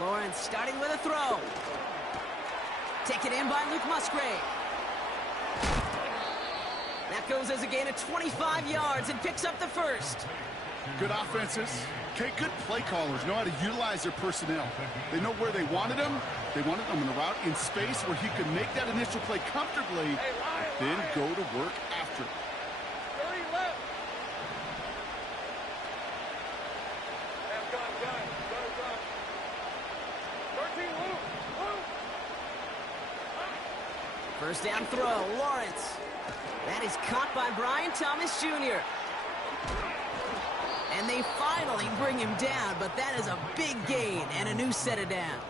Lawrence starting with a throw. Taken in by Luke Musgrave. That goes as a gain of 25 yards and picks up the first. Good offenses. Okay, good play callers know how to utilize their personnel. They know where they wanted him. They wanted him in the route in space where he could make that initial play comfortably, then go to work after. 30 left. Gun. 13 loose. First down throw, Lawrence. That is caught by Brian Thomas Jr. And they finally bring him down, but that is a big gain and a new set of downs.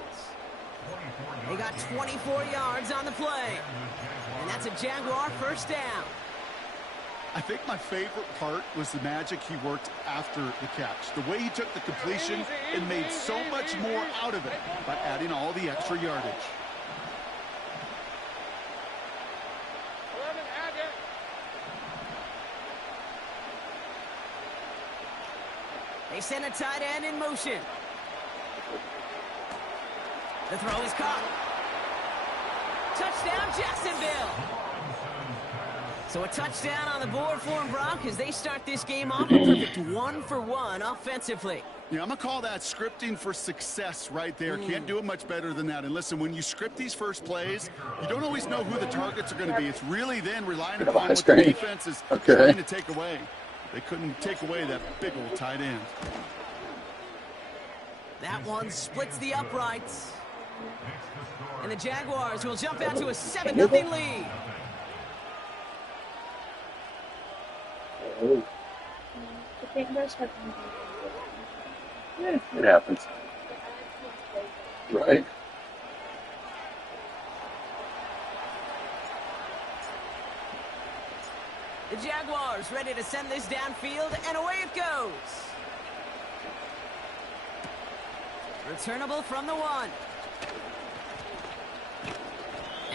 They got 24 yards on the play. And that's a Jaguar first down. I think my favorite part was the magic he worked after the catch. The way he took the completion and made so much more out of it by adding all the extra yardage. 11, add it. They send a tight end in motion. The throw is caught. Touchdown, Jacksonville. So a touchdown on the board for them, Brock, as they start this game off a perfect 1-for-1 offensively. Yeah, I'm going to call that scripting for success right there. Can't do it much better than that. And listen, when you script these first plays, you don't always know who the targets are going to be. It's really then relying upon what the defense is trying to take away. They couldn't take away that big old tight end. That one splits the uprights. And the Jaguars will jump out to a 7-0 lead. It happens. Right? The Jaguars ready to send this downfield, and away it goes. Returnable from the 1.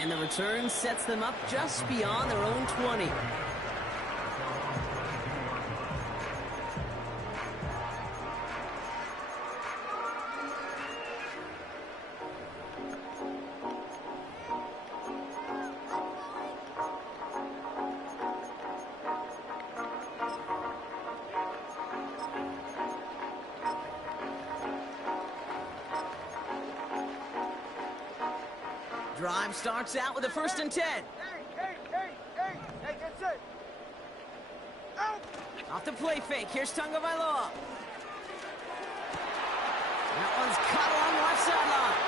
And the return sets them up just beyond their own 20. Drive starts out with a 1st and 10. Hey, get set. Out. Off the play fake. Here's Tagovailoa. That one's caught along the left sideline.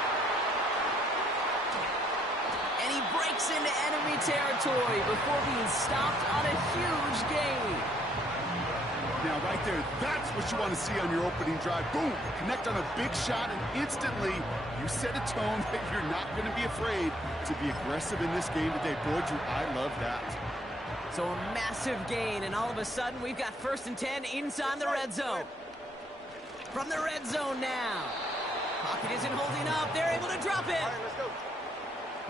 And he breaks into enemy territory before being stopped on a huge gain. Now, right there, that's what you want to see on your opening drive. Boom! Connect on a big shot, and instantly you set a tone that you're not going to be afraid to be aggressive in this game today. Boy, I love that. So a massive gain, and all of a sudden we've got 1st and 10 inside the red zone. From the red zone now. Pocket isn't holding up. They're able to drop it. All right, let's go.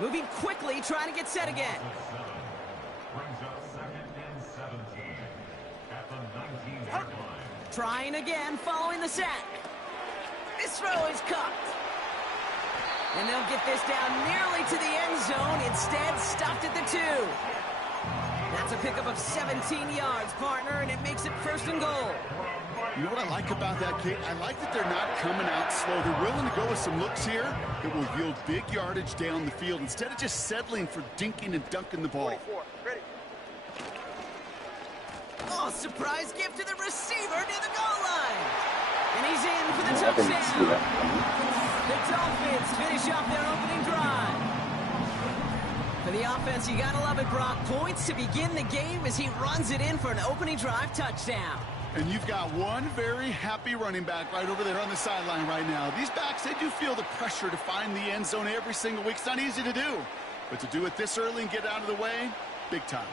Moving quickly, trying to get set again. Trying again, following the sack. This throw is caught. And they'll get this down nearly to the end zone. Instead, stopped at the 2. That's a pickup of 17 yards, partner, and it makes it 1st and goal. You know what I like about that, Kate? I like that they're not coming out slow. They're willing to go with some looks here that will yield big yardage down the field instead of just settling for dinking and dunking the ball. 44, ready. Oh, surprise gift to the receiver near the goal line. And he's in for the touchdown. The Dolphins finish off their opening drive. For the offense, you gotta love it, Brock. Points to begin the game as he runs it in for an opening drive touchdown. And you've got one very happy running back right over there on the sideline right now. These backs, they do feel the pressure to find the end zone every single week. It's not easy to do. But to do it this early and get out of the way, big time.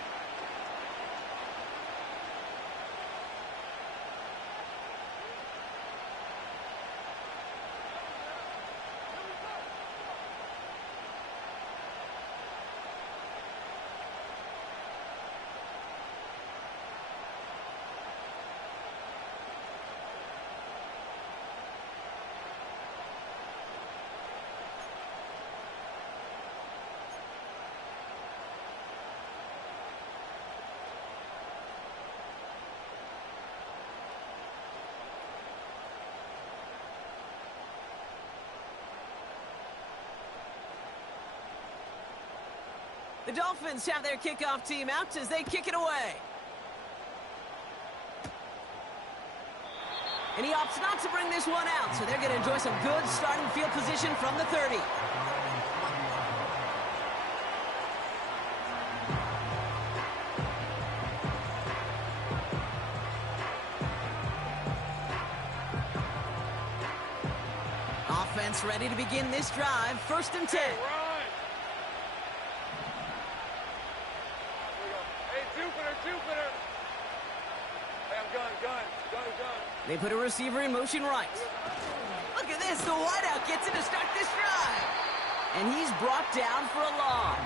The Dolphins have their kickoff team out as they kick it away. And he opts not to bring this one out, so they're going to enjoy some good starting field position from the 30. Offense ready to begin this drive. 1st and 10. Jupiter. Hey, I'm gun. They put a receiver in motion right. Look at this. The wideout gets it to start this drive. And he's brought down for a loss.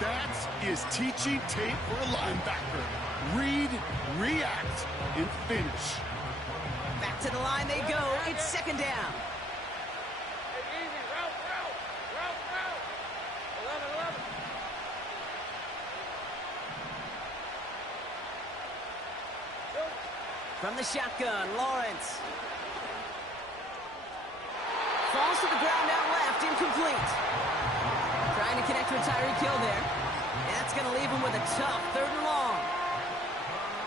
That is teaching tape for a linebacker. Read, react, and finish. Back to the line they go. It's 2nd down. Hey, easy. Route. 11. From the shotgun, Lawrence. Falls to the ground out left, incomplete. Trying to connect with Tyreek Hill there. And that's going to leave him with a tough 3rd and long.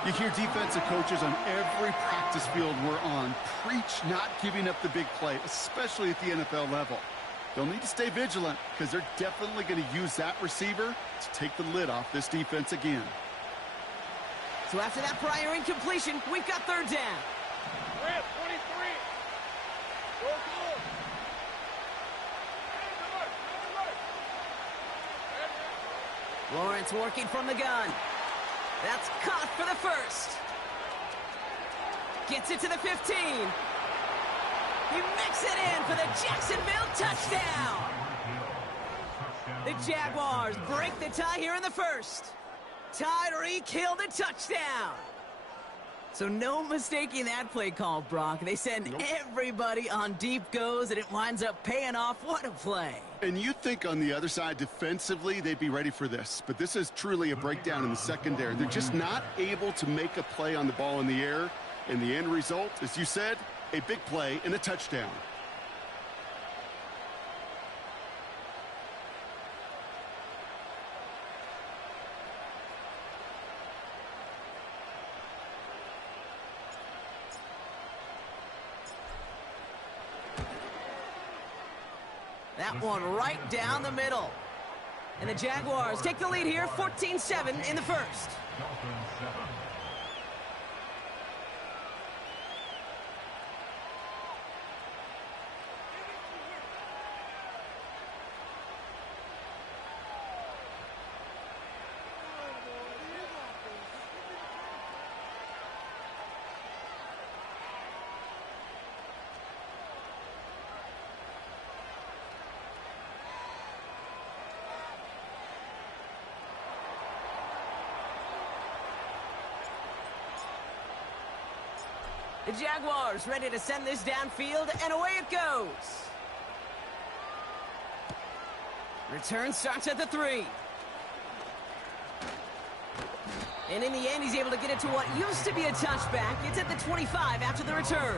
You hear defensive coaches on every practice field we're on preach not giving up the big play, especially at the NFL level. They'll need to stay vigilant because they're definitely going to use that receiver to take the lid off this defense again. So after that prior incompletion, we've got 3rd down. Grant, 23. Go. Lawrence working from the gun. That's caught for the 1st. Gets it to the 15. He makes it in for the Jacksonville touchdown. The Jaguars break the tie here in the 1st. Tyreek Hill the touchdown. So no mistaking that play call, Brock. They send everybody on deep goes, and it winds up paying off. What a play. And you think on the other side, defensively, they'd be ready for this. But this is truly a breakdown in the secondary. They're just not able to make a play on the ball in the air. And the end result, as you said, a big play and a touchdown. That one right down the middle. And the Jaguars take the lead here, 14-7 in the 1st. The Jaguars ready to send this downfield, and away it goes. Return starts at the 3. And in the end, he's able to get it to what used to be a touchback. It's at the 25 after the return.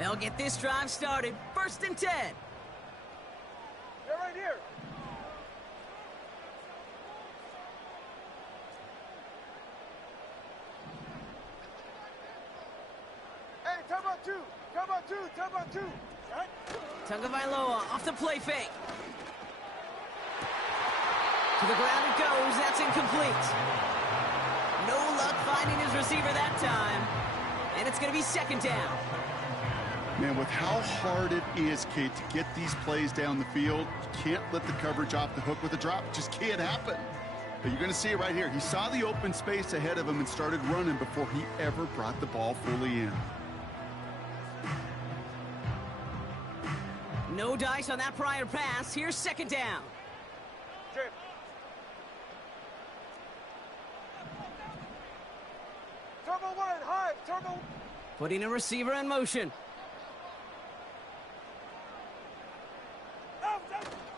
They'll get this drive started. 1st and 10. They're right here. Hey, talk about two. Right? Tagovailoa off the play fake. To the ground it goes. That's incomplete. No luck finding his receiver that time. And it's going to be 2nd down. Man, with how hard it is, Kate, to get these plays down the field, you can't let the coverage off the hook with a drop. It just can't happen. But you're going to see it right here. He saw the open space ahead of him and started running before he ever brought the ball fully in. No dice on that prior pass. Here's 2nd down. Chip. turbo. Putting a receiver in motion.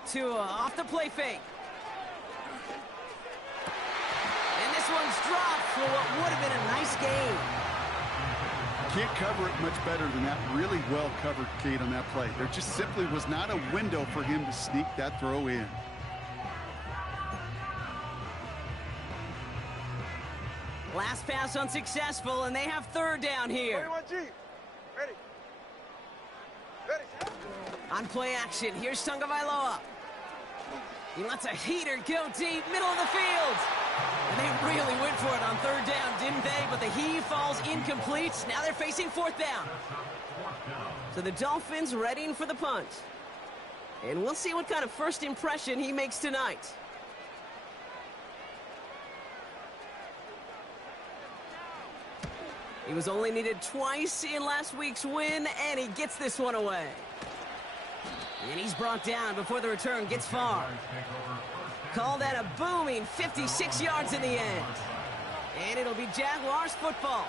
Tua off the play fake. And this one's dropped for what would have been a nice gain. Can't cover it much better than that. Really well covered, Kate, on that play. There just simply was not a window for him to sneak that throw in. Last pass unsuccessful, and they have third down here. 21G. Ready. Ready. On play action, here's Tagovailoa. He lets a heater go deep, middle of the field. And they really went for it on third down, didn't they? But the heave falls incomplete. Now they're facing fourth down. So the Dolphins readying for the punt. And we'll see what kind of first impression he makes tonight. He was only needed twice in last week's win, and he gets this one away. And he's brought down before the return gets far. Call that a booming 56 yards in the end. And it'll be Jaguars football.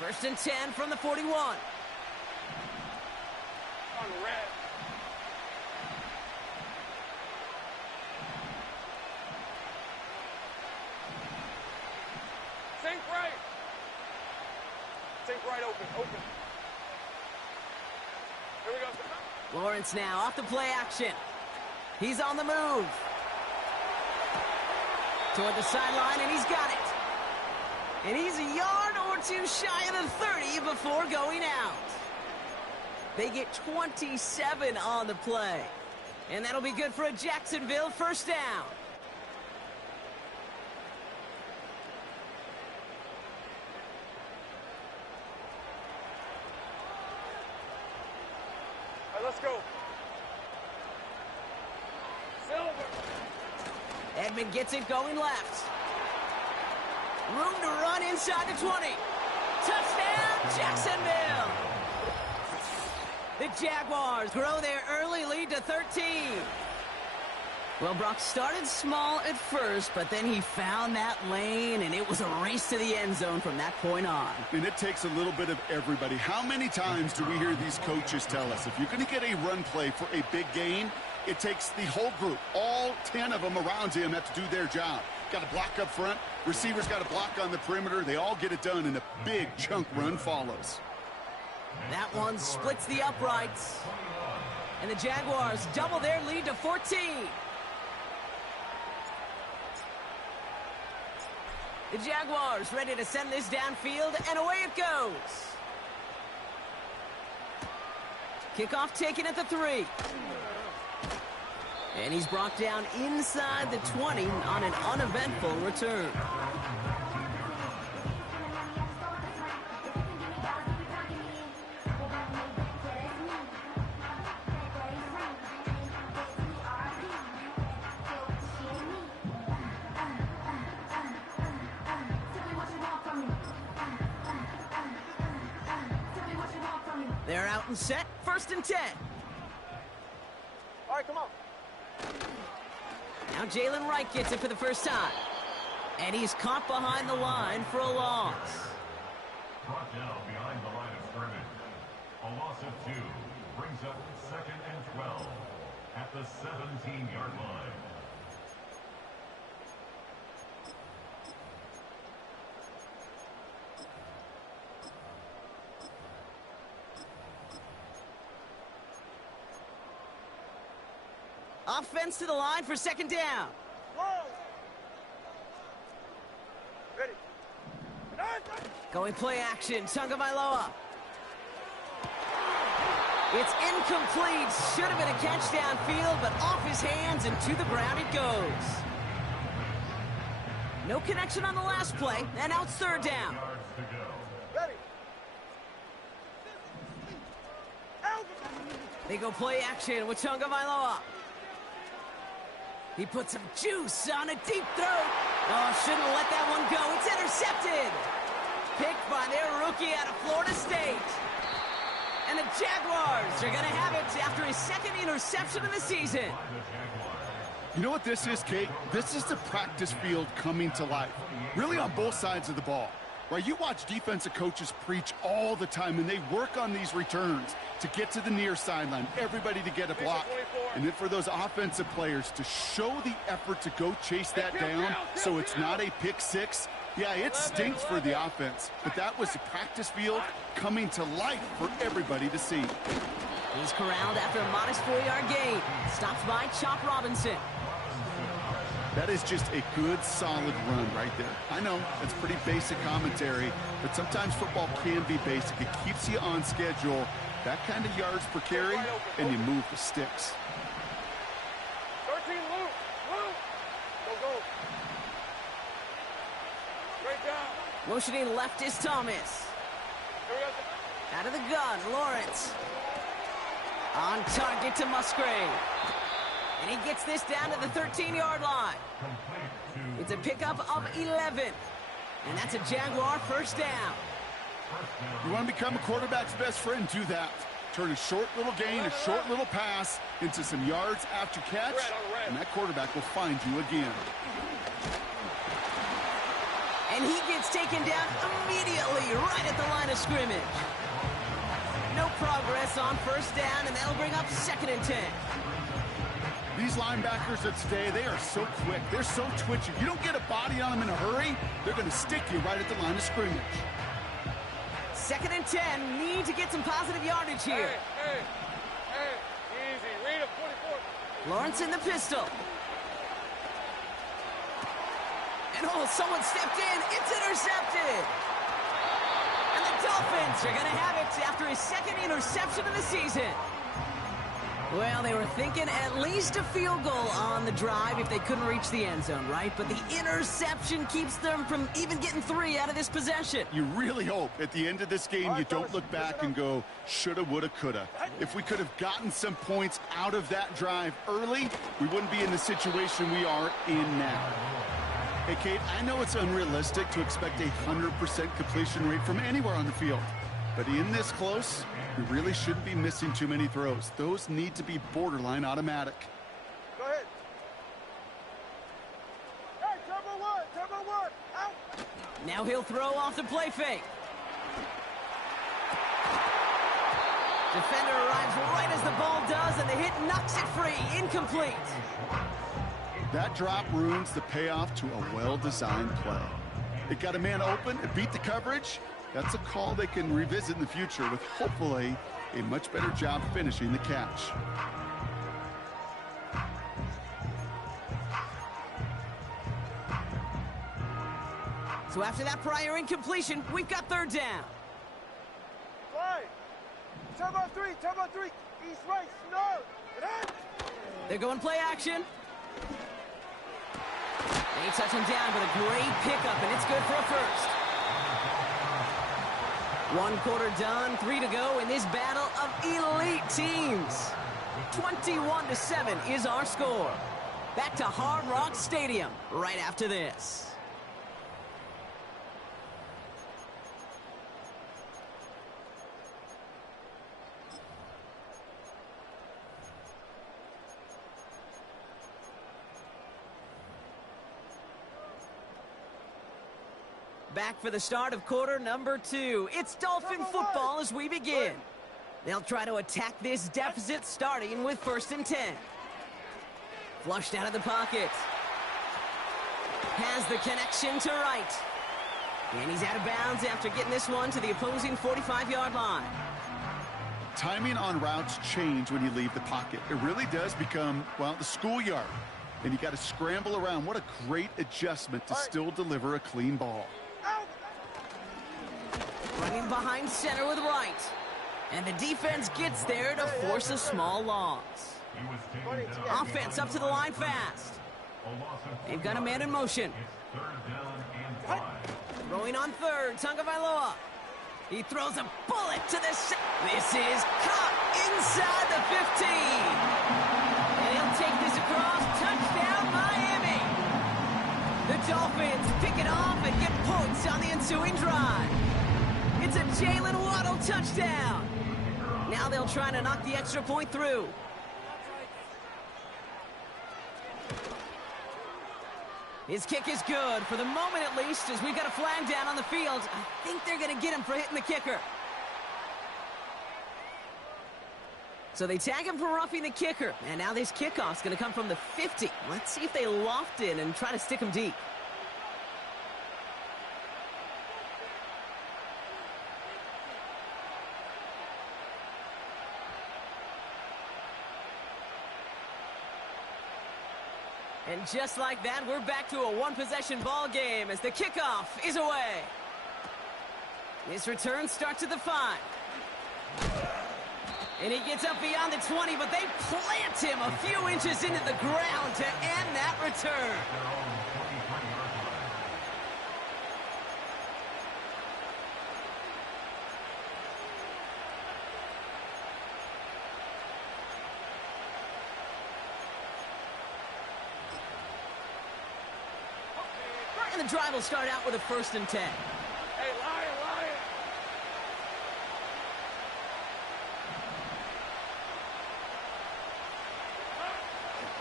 First and 10 from the 41. On red. Sink right. Sink right open. Here we go. Lawrence now off the play action. He's on the move. Toward the sideline, and he's got it. And he's a yard or two shy of the 30 before going out. They get 27 on the play. And that'll be good for a Jacksonville first down. All right, let's go. Silver. Edmond gets it going left. Room to run inside the 20. Touchdown, Jacksonville! The Jaguars grow their early lead to 13. Well, Brock started small at first, but then he found that lane, and it was a race to the end zone from that point on. And it takes a little bit of everybody. How many times do we hear these coaches tell us, if you're going to get a run play for a big gain, it takes the whole group, all 10 of them around him have to do their job. Got to block up front, receivers got to block on the perimeter. They all get it done, and a big chunk run follows. That one splits the uprights. And the Jaguars double their lead to 14. The Jaguars ready to send this downfield, and away it goes. Kickoff taken at the 3. And he's brought down inside the 20 on an uneventful return. They're out and set, first and 10. All right, come on. Now Jalen Wright gets it for the first time. And he's caught behind the line for a loss. Brought down behind the line of scrimmage. A loss of 2 brings up 2nd and 12 at the 17-yard line. Offense to the line for second down. Whoa. Ready. Going play action, Tagovailoa. It's incomplete. Should have been a catch downfield, but off his hands and to the ground it goes. No connection on the last play, and out third down. Ready. They go play action with Tagovailoa. He puts some juice on a deep throw. Oh, shouldn't let that one go. It's intercepted. Picked by their rookie out of Florida State. And the Jaguars are going to have it after his second interception of the season. You know what this is, Kate? This is the practice field coming to life. Really on both sides of the ball. Right, you watch defensive coaches preach all the time, and they work on these returns to get to the near sideline, everybody to get a block. And then for those offensive players to show the effort to go chase that down so it's not a pick six. Yeah, it stinks for the offense, but that was the practice field coming to life for everybody to see. He's corralled after a modest 4-yard gain. Stopped by Chop Robinson. That is just a good, solid run right there. I know, it's pretty basic commentary, but sometimes football can be basic. It keeps you on schedule, that kind of yards per carry, and you move the sticks. 13, Luke. Go. Straight down. Motioning left is Thomas. Here we go. Out of the gun, Lawrence. On target to Musgrave. And he gets this down to the 13-yard line. It's a pickup of 11. And that's a Jaguar first down. You want to become a quarterback's best friend, do that. Turn a short little gain, a short little pass into some yards after catch, and that quarterback will find you again. And he gets taken down immediately right at the line of scrimmage. No progress on first down, and that'll bring up 2nd and 10. These linebackers of today, they are so quick. They're so twitchy. You don't get a body on them in a hurry, they're going to stick you right at the line of scrimmage. 2nd and 10. Need to get some positive yardage here. Hey. Easy. Read him, 24. Lawrence in the pistol. And someone stepped in. It's intercepted. And the Dolphins are going to have it after his 2nd interception of the season. Well, they were thinking at least a field goal on the drive if they couldn't reach the end zone, right? But the interception keeps them from even getting 3 out of this possession. You really hope at the end of this game you don't look back and go, shoulda, woulda, coulda. If we could have gotten some points out of that drive early, we wouldn't be in the situation we are in now. Hey, Kate, I know it's unrealistic to expect a 100% completion rate from anywhere on the field. But in this close, we really shouldn't be missing too many throws. Those need to be borderline automatic. Go ahead. Hey, turbo one, out. Now he'll throw off the play fake. Defender arrives right as the ball does, and the hit knocks it free. Incomplete. That drop ruins the payoff to a well-designed play. It got a man open, it beat the coverage. That's a call they can revisit in the future with hopefully a much better job finishing the catch. So after that prior incompletion, we've got 3rd down. Slide. Turbo three. East right, snug. They're going play action. They touch him down, but a great pickup, and it's good for a first. 1 quarter done, 3 to go in this battle of elite teams. 21-7 is our score. Back to Hard Rock Stadium right after this. Back for the start of quarter number 2. It's Dolphin football as we begin. They'll try to attack this deficit starting with 1st and 10. Flushed out of the pocket. Has the connection to right. And he's out of bounds after getting this one to the opposing 45-yard line. Timing on routes change when you leave the pocket. It really does become, well, the schoolyard. And you got to scramble around. What a great adjustment to still deliver a clean ball. Running behind center with right. And the defense gets there to force a small loss. Offense up to the line fast. They've got a man in motion. Throwing on 3rd, Tagovailoa. He throws a bullet to the This is caught inside the 15. And he'll take this across. Touchdown, Miami. The Dolphins pick it off and get points on the ensuing drive. It's a Jalen Waddle touchdown. Now they'll try to knock the extra point through. His kick is good, for the moment at least, as we've got a flag down on the field. I think they're going to get him for hitting the kicker. So they tag him for roughing the kicker, and now this kickoff's going to come from the 50. Let's see if they loft it and try to stick him deep. And just like that, we're back to a one-possession ball game as the kickoff is away. This return starts at the 5. And he gets up beyond the 20, but they plant him a few inches into the ground to end that return. And the drive will start out with a 1st and 10. Hey, Lion.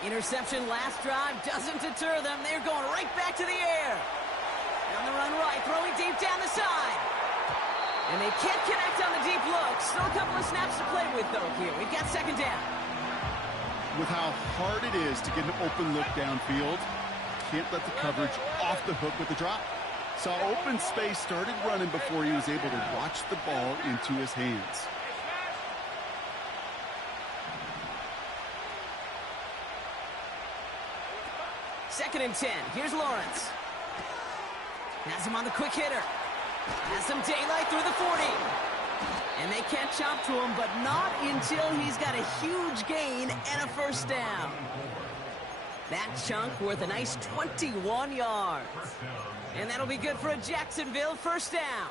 Interception last drive doesn't deter them. They're going right back to the air. On the run right, throwing deep down the side. And they can't connect on the deep look. Still a couple of snaps to play with, though, here. We've got second down. With how hard it is to get an open look downfield, can't let the coverage off the hook with the drop. Saw open space, started running before he was able to watch the ball into his hands. Second and 10. Here's Lawrence. Has him on the quick hitter. Has some daylight through the 40. And they can't chop to him, but not until he's got a huge gain and a first down. That chunk worth a nice 21 yards. And that'll be good for a Jacksonville first down.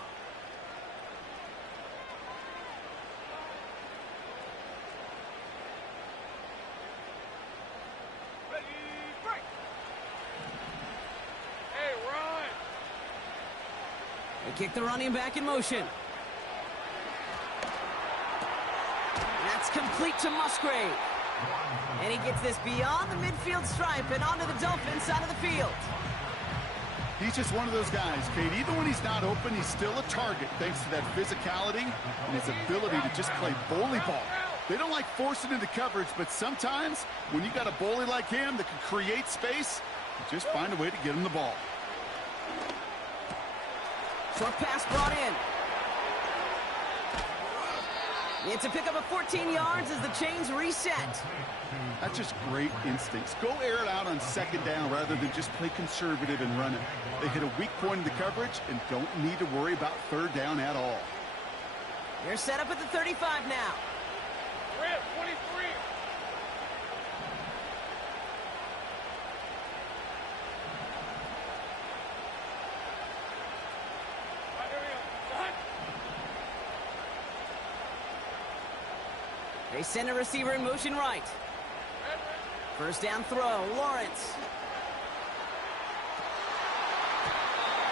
Ready, break. Hey, run. They kick the running back in motion. That's complete to Musgrave. And he gets this beyond the midfield stripe and onto the Dolphins side of the field. He's just one of those guys, Kate. Even when he's not open, he's still a target thanks to that physicality and his ability to just play bully ball. They don't like forcing into coverage, but sometimes when you got a bully like him that can create space, you just find a way to get him the ball. Short pass brought in. It's a pickup of 14 yards as the chains reset. That's just great instincts. Go air it out on second down rather than just play conservative and run it. They hit a weak point in the coverage and don't need to worry about third down at all. They're set up at the 35 now. Red, 23. Right, here we go. Done. They send a receiver in motion right. First down throw, Lawrence.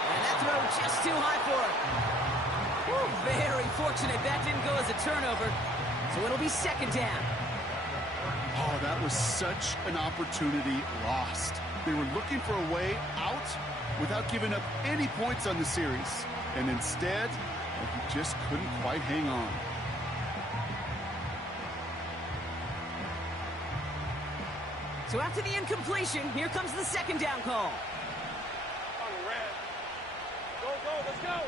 And that throw just too high for him. Whew, very fortunate that didn't go as a turnover. So it'll be second down. Oh, that was such an opportunity lost. They were looking for a way out without giving up any points on the series. And instead, he just couldn't quite hang on. So after the incompletion, here comes the second down call. On the red. Go, go, let's go.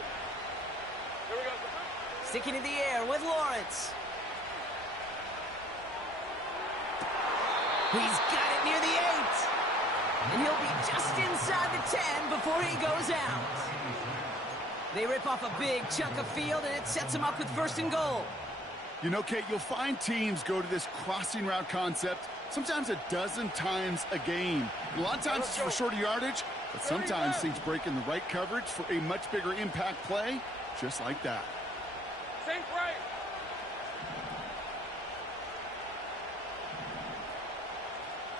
Here we go. Sticking in the air with Lawrence. He's got it near the 8. And he'll be just inside the 10 before he goes out. They rip off a big chunk of field, and it sets him up with first and goal. You know, Kate, you'll find teams go to this crossing route concept sometimes a dozen times a game. A lot of times it's for shorter yardage, but sometimes things break in the right coverage for a much bigger impact play, just like that. Sink right.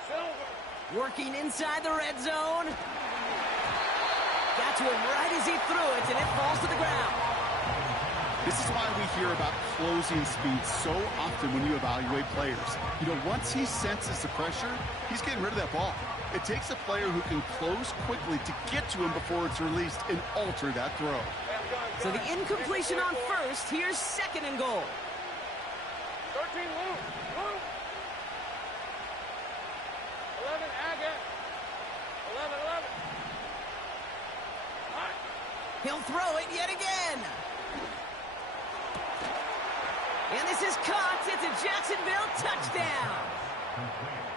Silver. Working inside the red zone. Got to him right as he threw it, and it falls to the ground. This is why we hear about closing speed so often when you evaluate players. You know, once he senses the pressure, he's getting rid of that ball. It takes a player who can close quickly to get to him before it's released and alter that throw. So the incompletion on first, here's second and goal. 13, Luke. Luke. 11, Agate. 11, 11. Hot. He'll throw it yet again. And this is caught. It's a Jacksonville touchdown.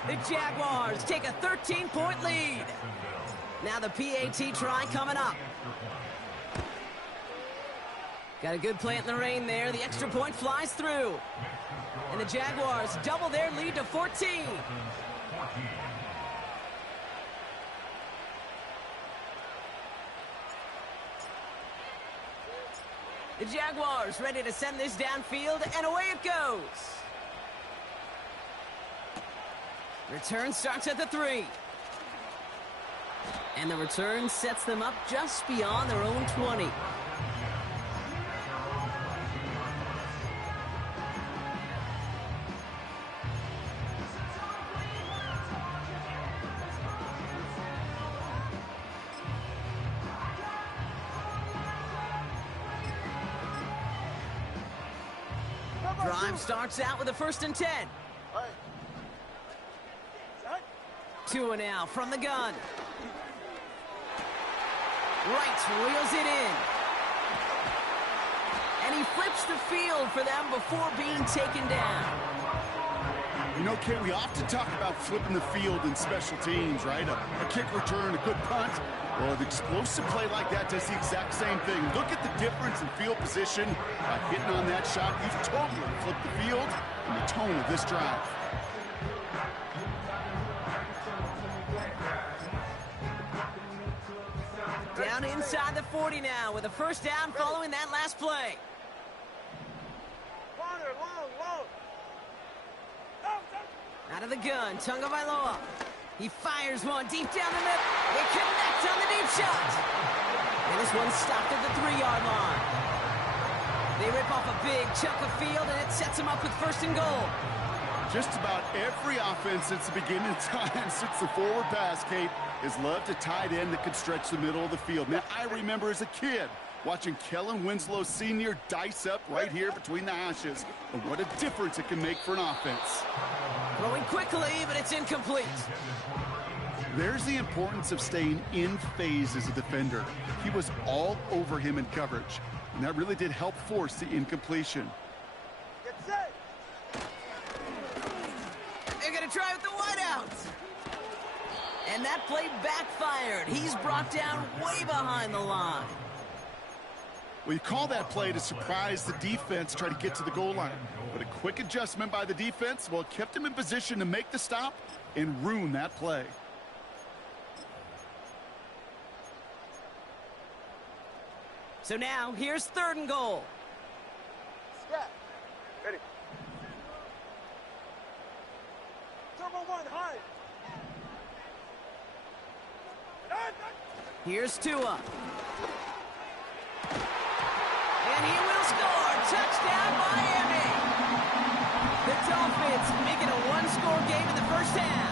The Jaguars take a 13-point lead. Now the PAT try coming up. Got a good plant in the rain there. The extra point flies through. And the Jaguars double their lead to 14. The Jaguars ready to send this downfield, and away it goes. Return starts at the 3. And the return sets them up just beyond their own 20. Drive starts out with a 1st and 10. 2 now from the gun. Wright reels it in. And he flips the field for them before being taken down. You know, Kate, we often talk about flipping the field in special teams, right? A kick return, a good punt. Well, an explosive play like that does the exact same thing. Look at the difference in field position. By hitting on that shot, you've totally flipped the field and the tone of this drive. Down inside the 40 now with a 1st down following that last play. Out of the gun, Tagovailoa. He fires one deep down the middle. They connect on the deep shot. And this one's stopped at the 3-yard line. They rip off a big chunk of field, and it sets them up with 1st and goal. Just about every offense since the beginning of time, since the forward pass, Kate, has loved a tight end that could stretch the middle of the field. Now, I remember as a kid watching Kellen Winslow Sr. dice up right here between the hashes. And what a difference it can make for an offense. Throwing quickly, but it's incomplete. There's the importance of staying in phase as a defender. He was all over him in coverage, and that really did help force the incompletion. Get set. They're going to try with the wideout. And that play backfired. He's brought down way behind the line. Well, you call that play to surprise the defense, try to get to the goal line. But a quick adjustment by the defense, well, it kept him in position to make the stop and ruin that play. So now, here's 3rd and goal. Scat. Ready. Turbo 1, high. Here's Tua. And he will score. Touchdown, Miami. The Dolphins making a 1-score game in the 1st half.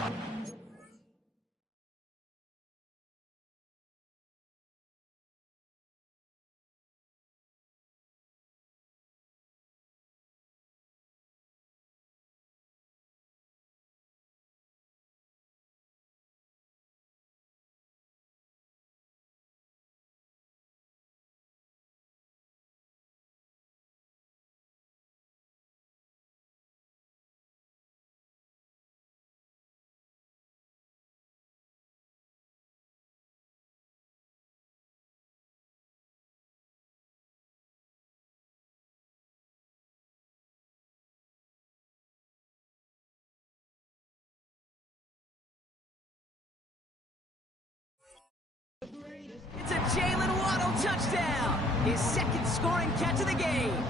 It's a Jalen Waddle touchdown. His 2nd scoring catch of the game.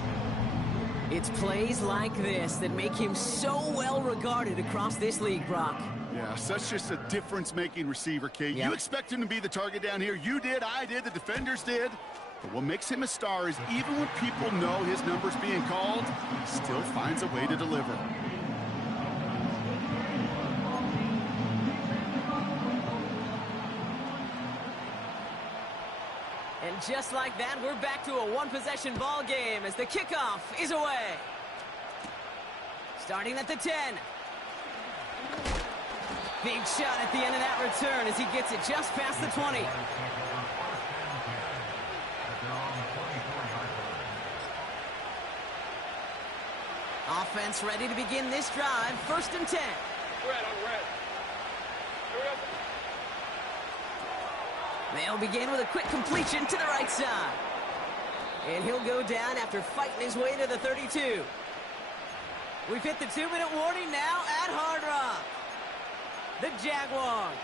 It's plays like this that make him so well regarded across this league, Brock. Yeah, such just a difference-making receiver, Kate. Yep. You expect him to be the target down here. You did, I did, the defenders did. But what makes him a star is even when people know his number's being called, he still finds a way to deliver. And just like that, we're back to a 1-possession ball game as the kickoff is away. Starting at the 10. Big shot at the end of that return as he gets it just past the 20. Offense ready to begin this drive. 1st and 10. Red on red. Hurry up. They'll begin with a quick completion to the right side. And he'll go down after fighting his way to the 32. We've hit the 2-minute warning now at Hard Rock. The Jaguars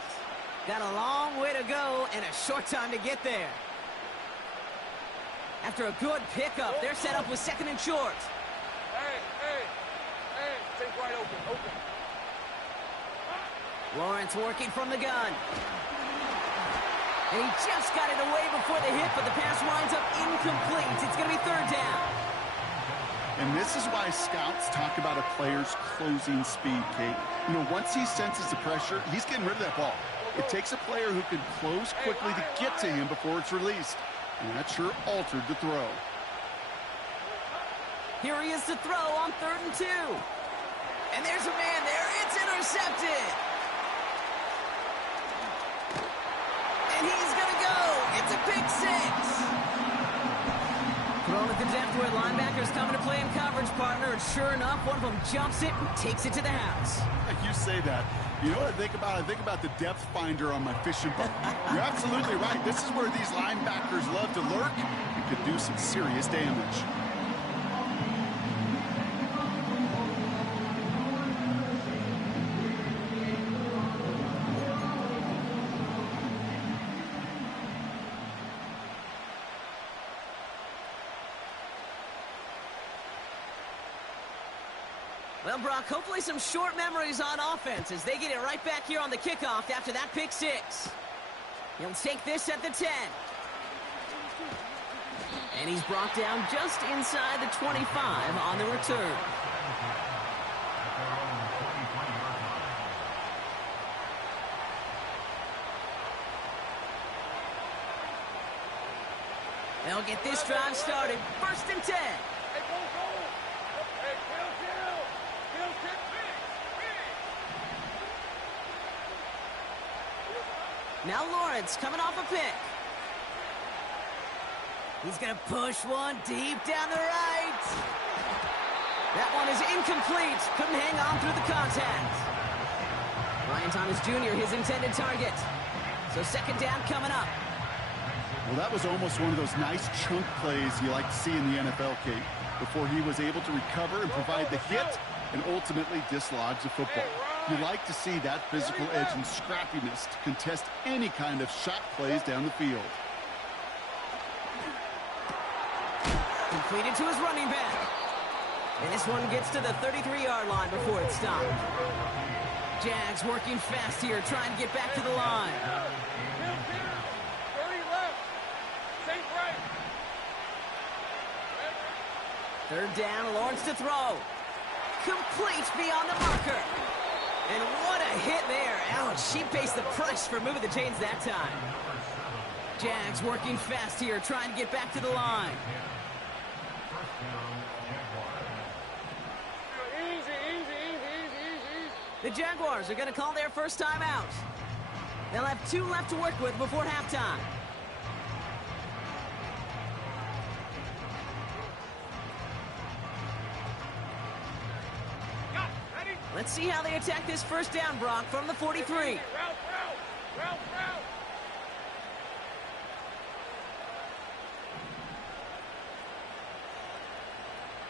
got a long way to go and a short time to get there. After a good pickup, they're set up with 2nd and short. Hey, take right open. Lawrence working from the gun. And he just got it away before the hit, but the pass winds up incomplete. It's going to be 3rd down. And this is why scouts talk about a player's closing speed, Kate. You know, once he senses the pressure, he's getting rid of that ball. It takes a player who can close quickly to get to him before it's released. And that sure altered the throw. Here he is to throw on 3rd and 2. And there's a man there. It's intercepted. And he's going to go. It's a pick 6. Thrown at the depth where linebackers coming to play in coverage, partner. And sure enough, one of them jumps it and takes it to the house. You say that. You know what I think about? I think about the depth finder on my fishing boat. You're absolutely right. This is where these linebackers love to lurk and could do some serious damage. Well, Brock, hopefully some short memories on offense as they get it right back here on the kickoff after that pick 6. He'll take this at the 10. And he's brought down just inside the 25 on the return. They'll get this drive started. 1st and 10. Now Lawrence coming off a pick. He's going to push one deep down the right. That one is incomplete. Couldn't hang on through the contact. Ryan Thomas Jr., his intended target. So 2nd down coming up. Well, that was almost one of those nice chunk plays you like to see in the NFL, Kate, before he was able to recover and provide the hit and ultimately dislodge the football. You like to see that physical edge and scrappiness to contest any kind of shot plays down the field. Completed to his running back. And this one gets to the 33-yard line before it's stopped. Jags working fast here, trying to get back to the line. 30 left. Safe right. 3rd down, Lawrence to throw. Complete beyond the marker. And what a hit there. Ouch, she pays the price for moving the chains that time. Jags working fast here, trying to get back to the line. The Jaguars are going to call their first time out. They'll have 2 left to work with before halftime. Let's see how they attack this 1st down, Brock, from the 43. Route.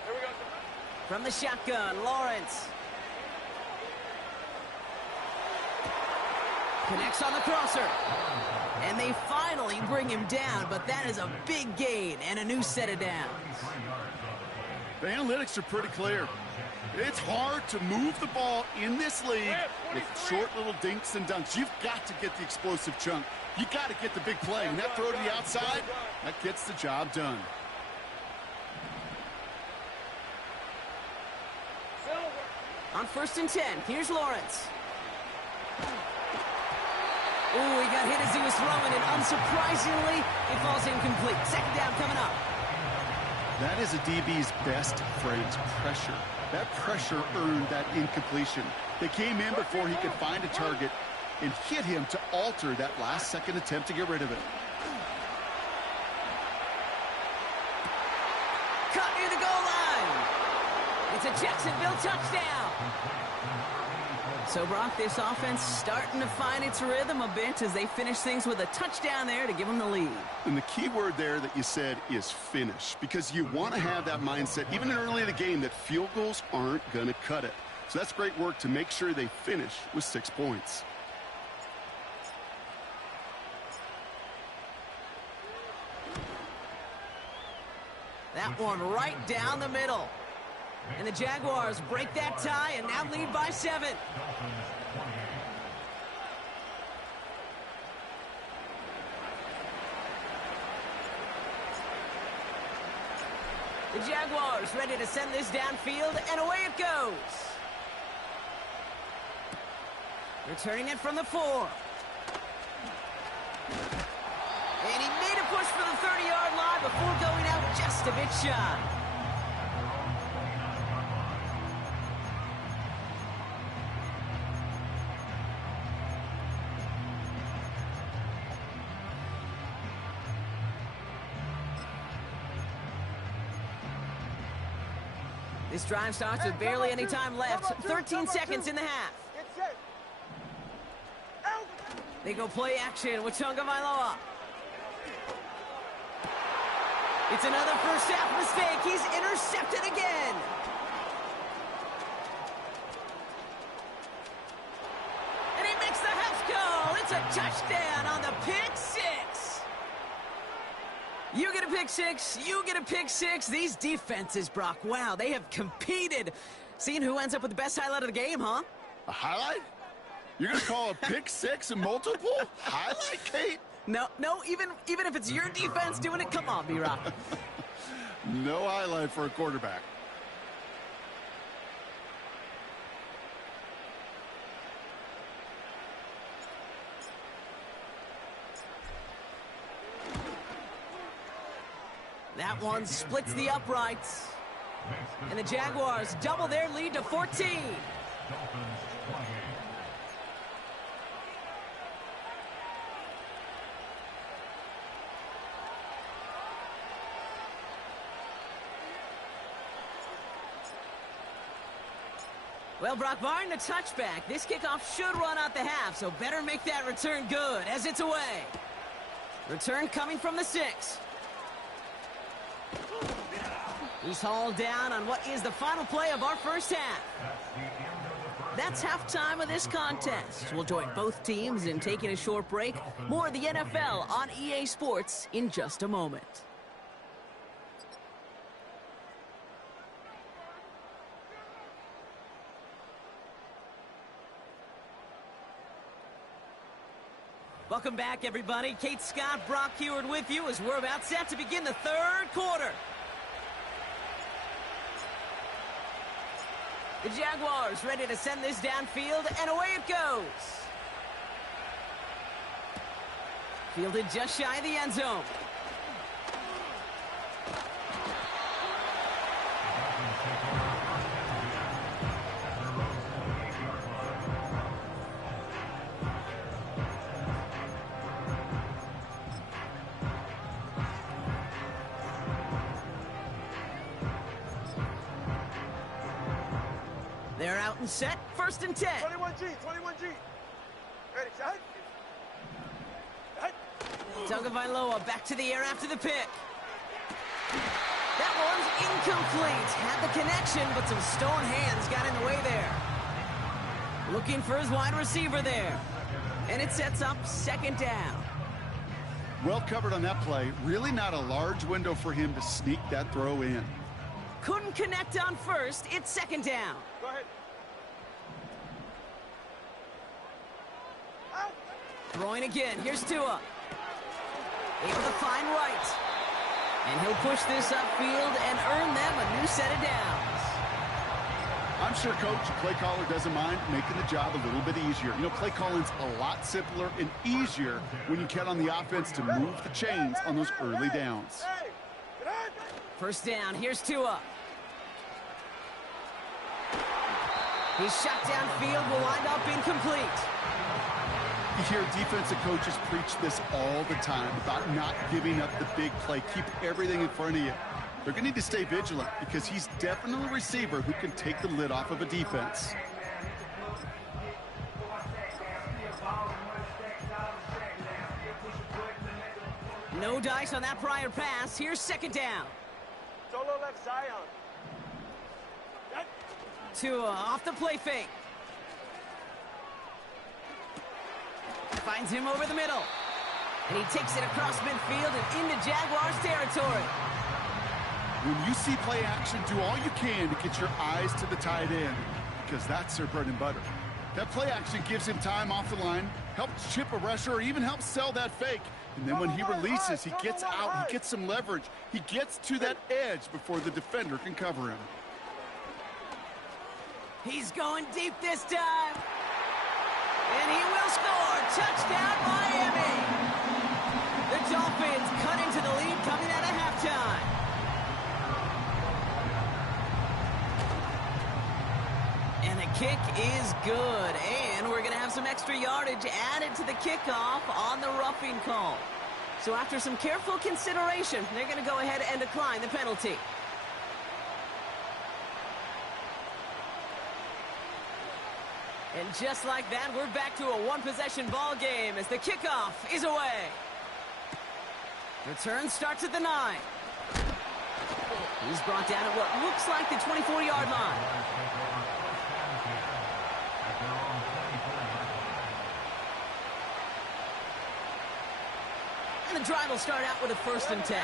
Here we go. From the shotgun, Lawrence. Connects on the crosser. And they finally bring him down, but that is a big gain and a new set of downs. The analytics are pretty clear. It's hard to move the ball in this league with short little dinks and dunks. You've got to get the explosive chunk. You got to get the big play. And that throw to the outside, that gets the job done. On 1st and 10, here's Lawrence. Ooh, he got hit as he was throwing, and unsurprisingly, it falls incomplete. 2nd down coming up. That is a DB's best phrase, pressure. That pressure earned that incompletion. They came in before he could find a target and hit him to alter that last-second attempt to get rid of it. Caught near the goal line. It's a Jacksonville touchdown. So, Brock, this offense starting to find its rhythm a bit as they finish things with a touchdown there to give them the lead. And the key word there that you said is finish, because you want to have that mindset, even early in the game, that field goals aren't going to cut it. So that's great work to make sure they finish with 6 points. That one right down the middle. And the Jaguars break that tie and now lead by 7. The Jaguars ready to send this downfield, and away it goes. Returning it from the 4. And he made a push for the 30-yard line before going out just a bit shy. This drive starts with barely any time left. 13 seconds in the half. Get set. Out. They go play action with Tagovailoa. It's another first half mistake. He's intercepted again. And he makes the half goal. It's a touchdown on the pick six. You get a pick six. You get a pick six. These defenses, Brock, wow, they have competed. Seeing who ends up with the best highlight of the game, huh? A highlight? You're going to call a pick six a multiple highlight, Kate? No, even if it's your defense doing it, come on, B-Rock. No highlight for a quarterback. That one splits the uprights. And the Jaguars double their lead to 14. Dolphins 28. Well, Brock, barring the touchback, this kickoff should run out the half, so better make that return good as it's away. Return coming from the 6. He's hauled down on what is the final play of our first half. That's halftime of this contest. We'll join both teams in taking a short break. More of the NFL on EA Sports in just a moment. Welcome back, everybody. Kate Scott, Brock Heward with you as we're about set to begin the third quarter. The Jaguars ready to send this downfield, and away it goes. Fielded just shy of the end zone. They're out and set. First and 10. 21G. 21G. Ready, shot. Tagovailoa back to the air after the pick. That one's incomplete. Had the connection, but some stone hands got in the way there. Looking for his wide receiver there. And it sets up second down. Well covered on that play. Really not a large window for him to sneak that throw in. Couldn't connect on first. It's second down. Go ahead. Out. Throwing again. Here's Tua. Able to find right. And he'll push this upfield and earn them a new set of downs. I'm sure Coach, play caller doesn't mind making the job a little bit easier. You know, play calling's a lot simpler and easier when you count on the offense to move the chains on those early downs. Hey. Get on. First down. Here's Tua. He's shot downfield. Will wind up incomplete. You hear defensive coaches preach this all the time about not giving up the big play. Keep everything in front of you. They're going to need to stay vigilant because he's definitely a receiver who can take the lid off of a defense. No dice on that prior pass. Here's second down. Solo left Zion. Tua off the play fake. Finds him over the middle. And he takes it across midfield and into Jaguars territory. When you see play action, do all you can to get your eyes to the tight end because that's their bread and butter. That play action gives him time off the line, helps chip a rusher, or even helps sell that fake. And then when he releases, he gets out, he gets some leverage. He gets to that edge before the defender can cover him. He's going deep this time. And he will score. Touchdown, Miami. The Dolphins cut into the lead coming out of halftime. And the kick is good. And we're going to have some extra yardage added to the kickoff on the roughing call. So after some careful consideration, they're going to go ahead and decline the penalty. And just like that, we're back to a one-possession ball game as the kickoff is away. Return starts at the 9. He's brought down at what looks like the 24-yard line. And the drive will start out with a 1st and 10.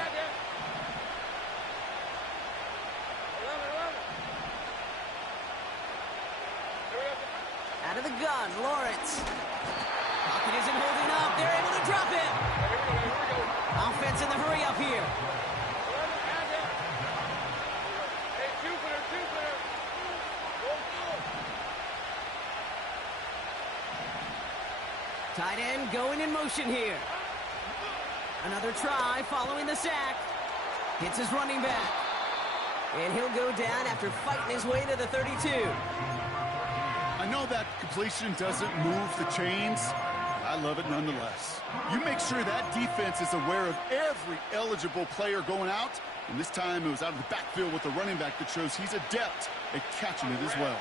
Out of the gun, Lawrence. Pocket isn't holding up. They're able to drop it. Offense in the hurry up here. Tight end going in motion here. Another try following the sack. Hits his running back. And he'll go down after fighting his way to the 32. I know that completion doesn't move the chains, but I love it nonetheless. You make sure that defense is aware of every eligible player going out, and this time it was out of the backfield with the running back that shows he's adept at catching it as well.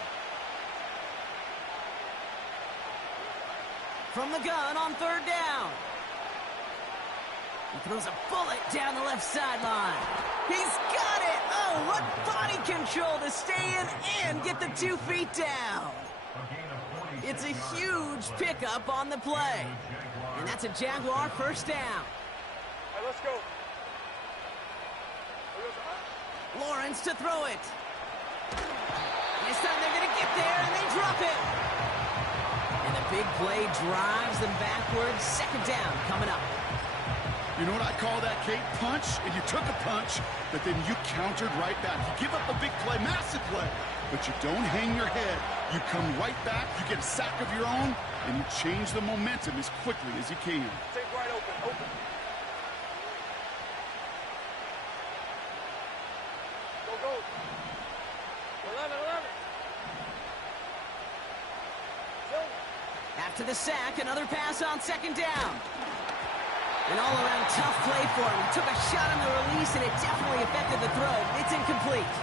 From the gun on 3rd down. He throws a bullet down the left sideline. He's got it! Oh, what body control to stay in and get the 2 feet down. It's a huge pickup on the play. And that's a Jaguar 1st down. All right, let's go. Lawrence to throw it. And this time they're going to get there, and they drop it. And the big play drives them backwards. 2nd down coming up. You know what I call that, Kate? Punch, and you took a punch, but then you countered right back. You give up a big play, massive play, but you don't hang your head. You come right back, you get a sack of your own, and you change the momentum as quickly as you can. Take right open. Go. 11. After the sack, another pass on 2nd down. An all-around tough play for him. He took a shot on the release, and it definitely affected the throw. It's incomplete.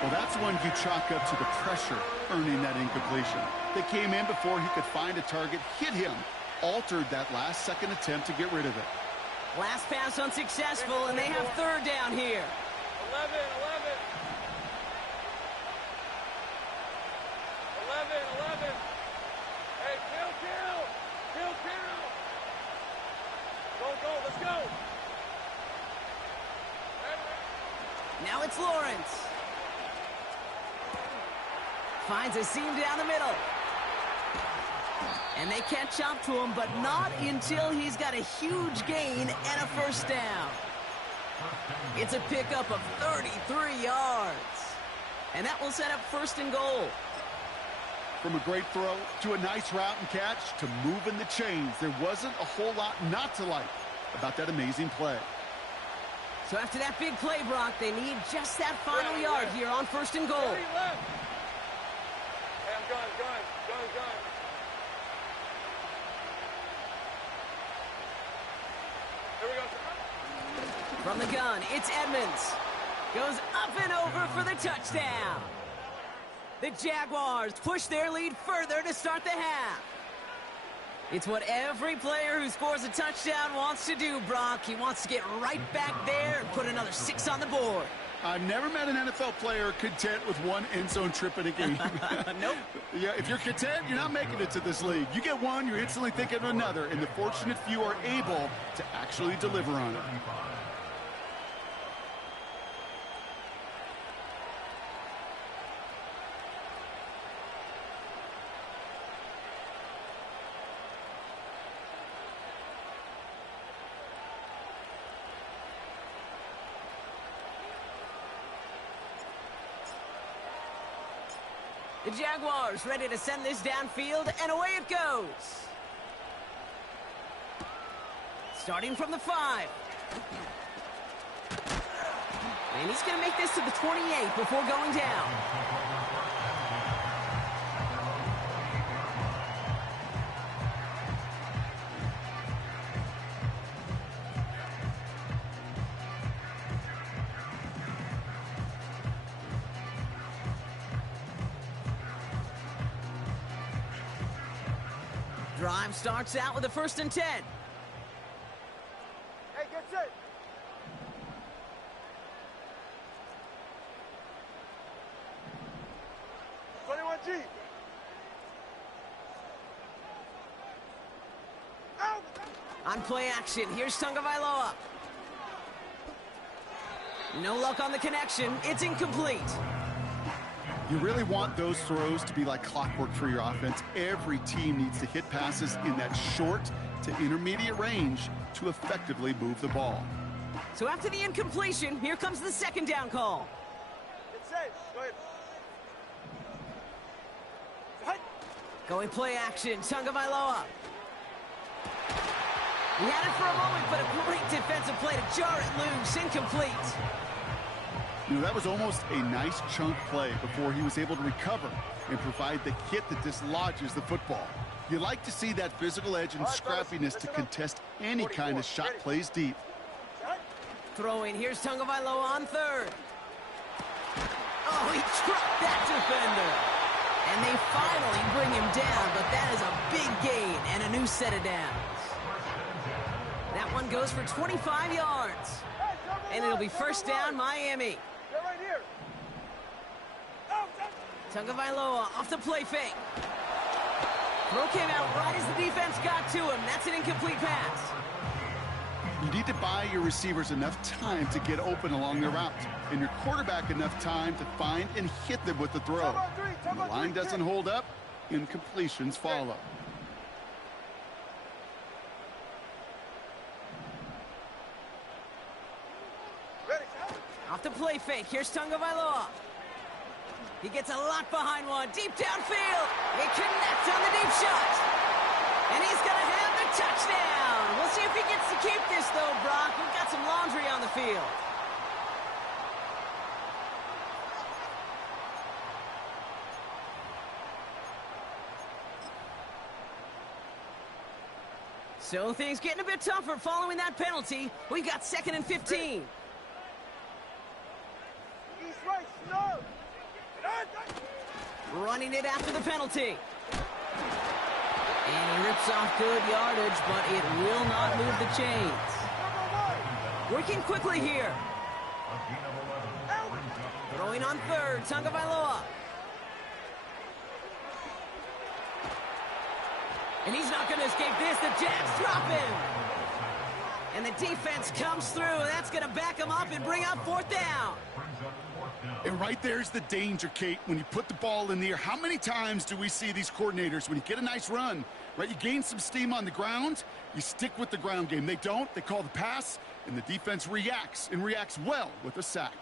Well, that's one you chalk up to the pressure earning that incompletion. They came in before he could find a target, hit him, altered that last-second attempt to get rid of it. Last pass unsuccessful, and they have 3rd down here. 11. 11. Hey, kill. Go, let's go. Now it's Lawrence. Finds a seam down the middle. And they catch up to him, but not until he's got a huge gain and a 1st down. It's a pickup of 33 yards. And that will set up 1st and goal. From a great throw to a nice route and catch to moving the chains, there wasn't a whole lot not to like about that amazing play. So after that big play, Brock, they need just that final yard here on 1st and goal. Hey, I'm gun. Here we go. From the gun, it's Edmonds. Goes up and over for the touchdown. The Jaguars push their lead further to start the half. It's what every player who scores a touchdown wants to do, Brock. He wants to get right back there and put another 6 on the board. I've never met an NFL player content with one end zone trip in a game. Nope. Yeah, if you're content, you're not making it to this league. You get one, you're instantly thinking of another, and the fortunate few are able to actually deliver on it. The Jaguars ready to send this downfield, and away it goes. Starting from the 5. And he's going to make this to the 28 before going down. Drive starts out with a 1st and 10. Hey, get set. G. On play action, here's Tagovailoa. No luck on the connection. It's incomplete. You really want those throws to be like clockwork for your offense. Every team needs to hit passes in that short to intermediate range to effectively move the ball. So after the incompletion, here comes the 2nd down call. Get set. Go ahead. Going play action, Tagovailoa. He had it for a moment, but a great defensive play to jar it loose. Incomplete. You know, that was almost a nice chunk play before he was able to recover and provide the hit that dislodges the football. You like to see that physical edge and scrappiness to contest any kind of shot plays deep. Throwing, here's Tagovailoa on 3rd. Oh, he trucked that defender. And they finally bring him down, but that is a big gain and a new set of downs. That one goes for 25 yards. And it'll be 1st down, Miami. Right here. Tagovailoa off the play fake. Throw came out right as the defense got to him. That's an incomplete pass. You need to buy your receivers enough time to get open along their route, and your quarterback enough time to find and hit them with the throw. When the line doesn't hold up, incompletions follow. Off the play fake, here's Tagovailoa. He gets a lot behind one, deep downfield. He connects on the deep shot. And he's going to have the touchdown. We'll see if he gets to keep this, though, Brock. We've got some laundry on the field. So things getting a bit tougher following that penalty. We've got 2nd and 15. East right, snow. Running it after the penalty. And he rips off good yardage, but it will not move the chains. Working quickly here. Throwing on 3rd, Tagovailoa. And he's not going to escape this. The Jets drop him. And the defense comes through. That's going to back him up and bring up 4th down. And right there's the danger, Kate. When you put the ball in the air, how many times do we see these coordinators, when you get a nice run, right, you gain some steam on the ground, you stick with the ground game. They don't. They call the pass, and the defense reacts, and reacts well with a sack.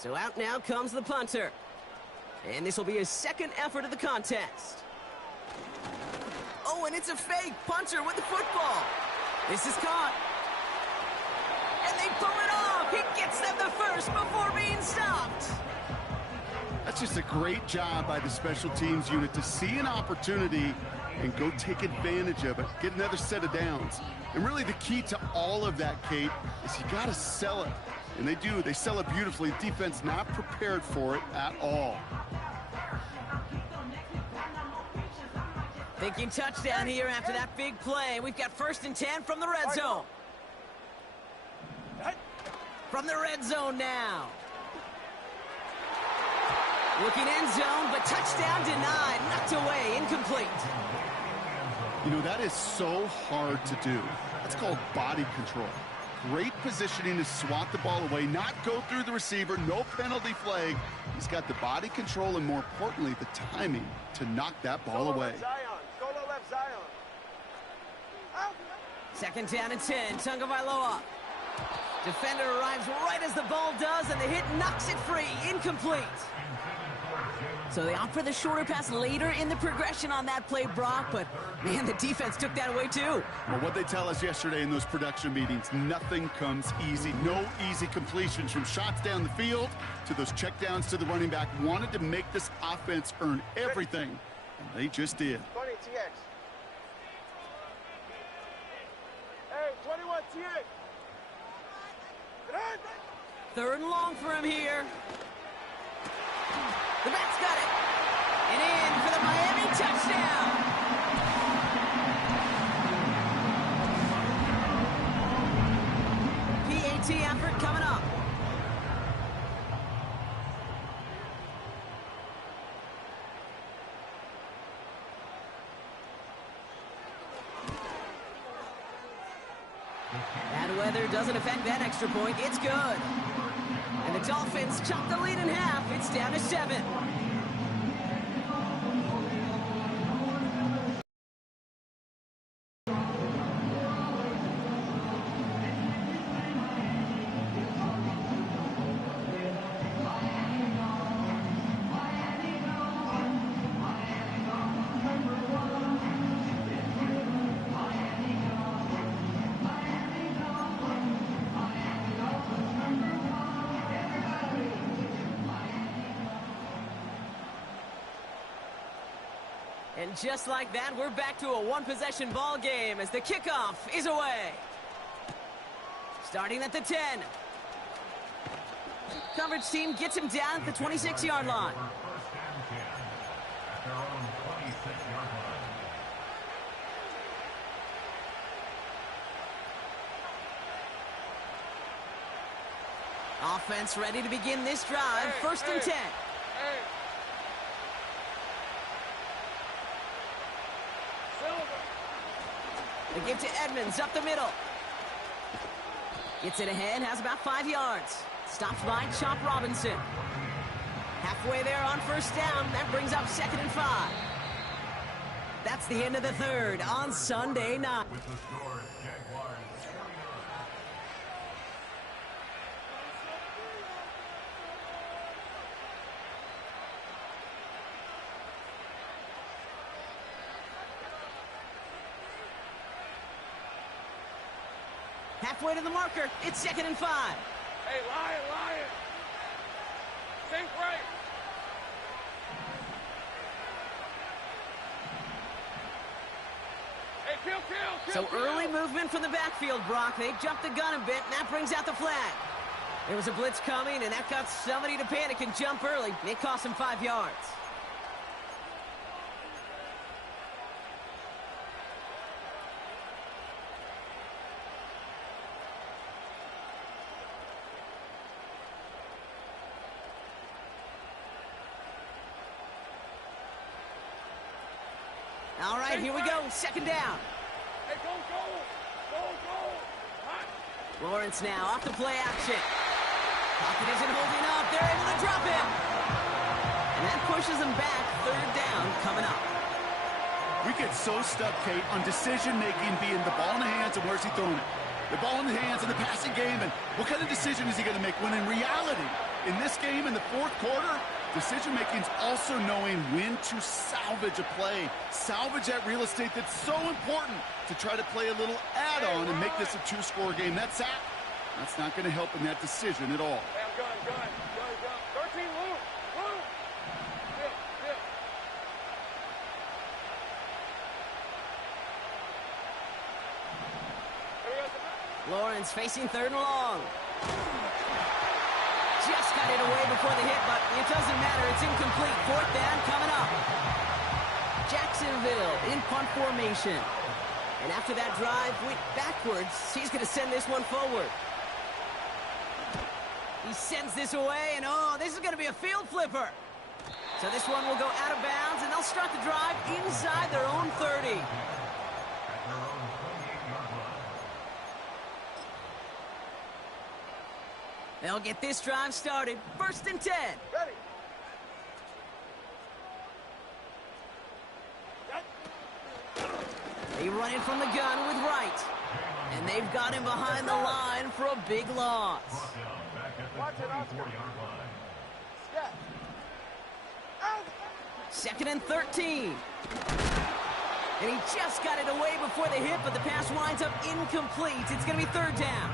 So out now comes the punter. And this will be his 2nd effort of the contest. Oh, and it's a fake. Punter with the football. This is caught. And they pull it off. He gets them the first before being stopped. That's just a great job by the special teams unit to see an opportunity and go take advantage of it. Get another set of downs. And really the key to all of that, Kate, is you got to sell it. And they do. They sell it beautifully. Defense not prepared for it at all. Thinking touchdown here after that big play. We've got 1st and 10 from the red zone. From the red zone now. Looking end zone, but touchdown denied. Knocked away. Incomplete. You know, that is so hard to do. That's called body control. Great positioning to swat the ball away, not go through the receiver, no penalty flag. He's got the body control and, more importantly, the timing to knock that ball away. Solo left Zion. 2nd down and 10. Tagovailoa. Defender arrives right as the ball does, and the hit knocks it free. Incomplete. So they opt for the shorter pass later in the progression on that play, Brock, but man, the defense took that away too. Well, what they tell us yesterday in those production meetings, nothing comes easy. No easy completions from shots down the field to those checkdowns to the running back. Wanted to make this offense earn everything, and they just did. 20 TX. Hey, 21 TX. Third and long for him here. The back's got it. And in for the Miami touchdown. PAT effort coming up. Bad weather doesn't affect that extra point. It's good. And the Dolphins chop the lead in half. It's down to 7. And just like that, we're back to a one-possession ball game as the kickoff is away. Starting at the 10. Coverage team gets him down at the 26-yard line. Offense ready to begin this drive. First and 10. The give to Edmonds up the middle. Gets it ahead, has about 5 yards. Stops by Chop Robinson. Halfway there on first down. That brings up 2nd and 5. That's the end of the third on Sunday night. With the score, Jaguars 49. Halfway to the marker. It's 2nd and 5. Hey, Lion. Think right. Hey, kill. So early movement from the backfield, Brock. They jumped the gun a bit, and that brings out the flag. There was a blitz coming, and that got somebody to panic and jump early. It cost him 5 yards. All right, here we go. 2nd down. Hey, go. Hot. Lawrence now off the play action. Pocket isn't holding up. They're able to drop him. And that pushes him back. 3rd down coming up. We get so stuck, Kate, on decision-making being the ball in the hands and where's he throwing it. The ball in the hands in the passing game, and what kind of decision is he going to make? When in reality, in this game, in the 4th quarter, decision-making is also knowing when to salvage a play. Salvage that real estate that's so important to try to play a little add-on and make this a 2-score game. That's not going to help in that decision at all. Hey, I'm gun. 13, move. Dip. Lawrence facing 3rd and long. Just got it away before the hit, but it doesn't matter. It's incomplete. 4th down coming up. Jacksonville in punt formation. And after that drive went backwards, he's going to send this one forward. He sends this away, and this is going to be a field flipper. So this one will go out of bounds, and they'll start the drive inside their own 30. They'll get this drive started. 1st and 10. Ready. They run it from the gun with Wright. And they've got him behind the line for a big loss. Watch it, Oscar. Step. Out. 2nd and 13. And he just got it away before the hit, but the pass winds up incomplete. It's going to be 3rd down.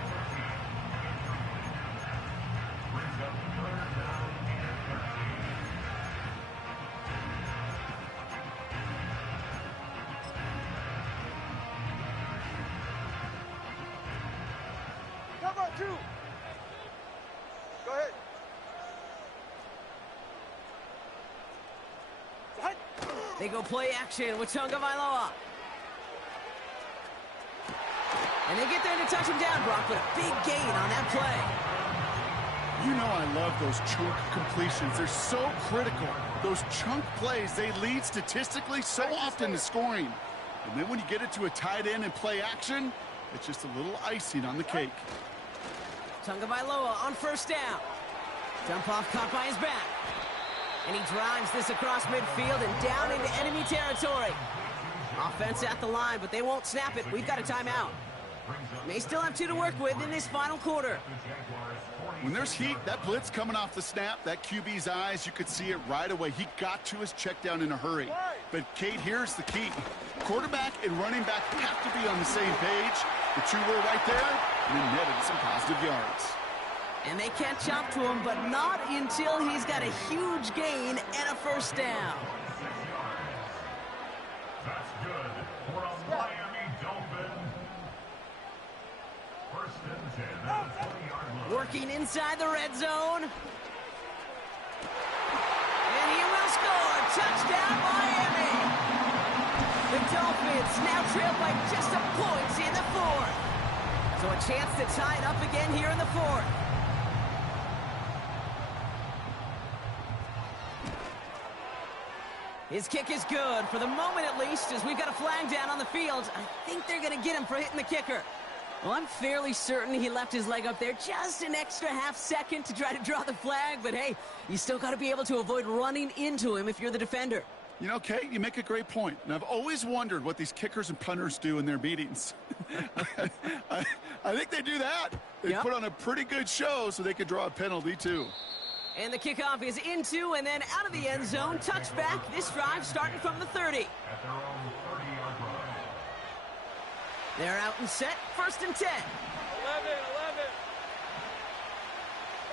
Cover 2. Go ahead. They go play action with Tagovailoa. And they get there to touch him down, Brock, but a big gain on that play. You know I love those chunk completions. They're so critical. Those chunk plays, they lead statistically so often to scoring. And then when you get it to a tight end and play action, it's just a little icing on the cake. Tagovailoa on 1st down. Dump off caught by his back. And he drives this across midfield and down into enemy territory. Offense at the line, but they won't snap it. We've got a timeout. May still have 2 to work with in this final quarter. When there's heat, that blitz coming off the snap, that QB's eyes, you could see it right away. He got to his check down in a hurry. But, Kate, here's the key. Quarterback and running back have to be on the same page. The 2 were right there, and it netted some positive yards. And they can't chop to him, but not until he's got a huge gain and a 1st down. That's good for a Miami Dolphin. 1st and 10 at the 20-yard line. Working inside the red zone. And he will score. Touchdown, Miami. The Dolphins now trail by just a point in the 4th. So a chance to tie it up again here in the 4th. His kick is good, for the moment at least, as we've got a flag down on the field. I think they're going to get him for hitting the kicker. Well, I'm fairly certain he left his leg up there just an extra half second to try to draw the flag, but hey, you still got to be able to avoid running into him if you're the defender. You know, Kate, you make a great point. And I've always wondered what these kickers and punters do in their meetings. I think they do that. They put on a pretty good show so they could draw a penalty, too. And the kickoff is into and then out of the end zone. Touchback. This drive starting from the 30. At their own 30-yard line. They're out and set. 1st and 10. 11.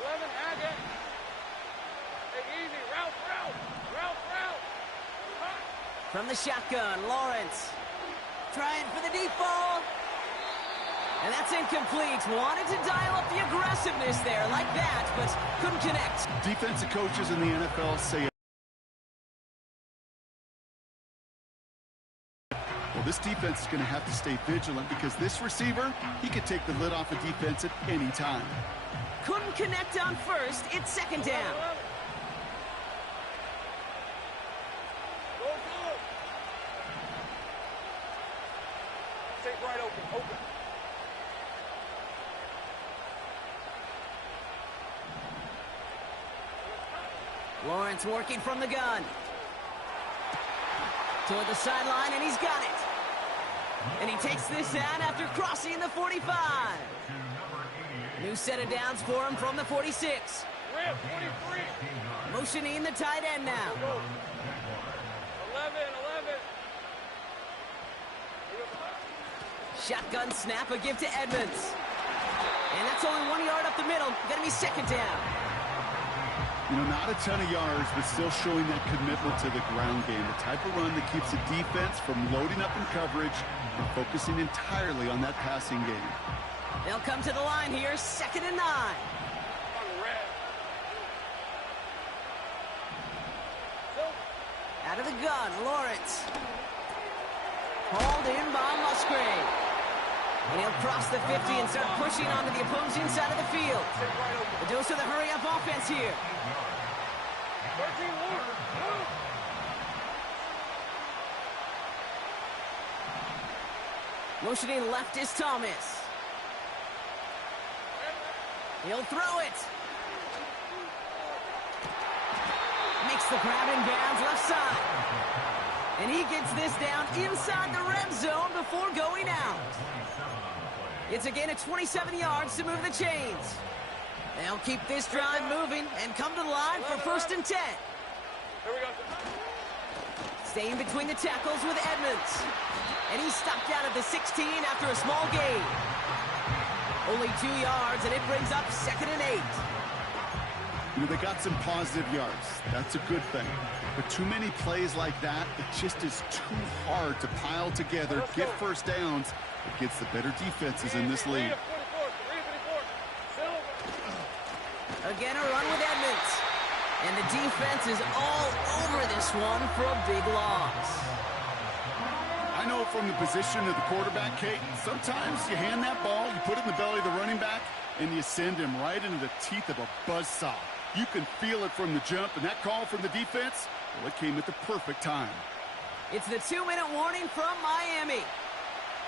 11, Haggett. Take easy. Route. From the shotgun, Lawrence. Trying for the deep ball. And that's incomplete. Wanted to dial up the aggressiveness there like that, but couldn't connect. Defensive coaches in the NFL say, well, this defense is going to have to stay vigilant because this receiver, he could take the lid off a defense at any time. Couldn't connect on 1st. It's 2nd down. Go. Take right open. Lawrence working from the gun. Toward the sideline, and he's got it. And he takes this down after crossing the 45. New set of downs for him from the 46. 43. Motioning the tight end now. 11. Shotgun snap, a give to Edmonds. And that's only 1 yard up the middle. Gonna be 2nd down. You know, not a ton of yards, but still showing that commitment to the ground game. The type of run that keeps the defense from loading up in coverage and focusing entirely on that passing game. They'll come to the line here, 2nd and 9. Out of the gun, Lawrence. Hauled in by Musgrave. And he'll cross the 50 and start pushing onto the opposing side of the field. The dose of the hurry-up offense here. 13. Motioning left is Thomas. He'll throw it. Makes the grab in bounds left side. And he gets this down inside the red zone before going out. It's a gain of 27 yards to move the chains. They'll keep this drive moving and come to the line for 1st and 10. Here we go. Staying between the tackles with Edmonds. And he's stopped out at the 16 after a small gain. Only 2 yards, and it brings up 2nd and 8. You know, they got some positive yards. That's a good thing. But too many plays like that, it just is too hard to pile together, get first downs against the better defenses in this league. Again, a run with Edmonds. And the defense is all over this one for a big loss. I know from the position of the quarterback, Kate, sometimes you hand that ball, you put it in the belly of the running back, and you send him right into the teeth of a buzzsaw. You can feel it from the jump, and that call from the defense, well, it came at the perfect time. It's the 2-minute warning from Miami.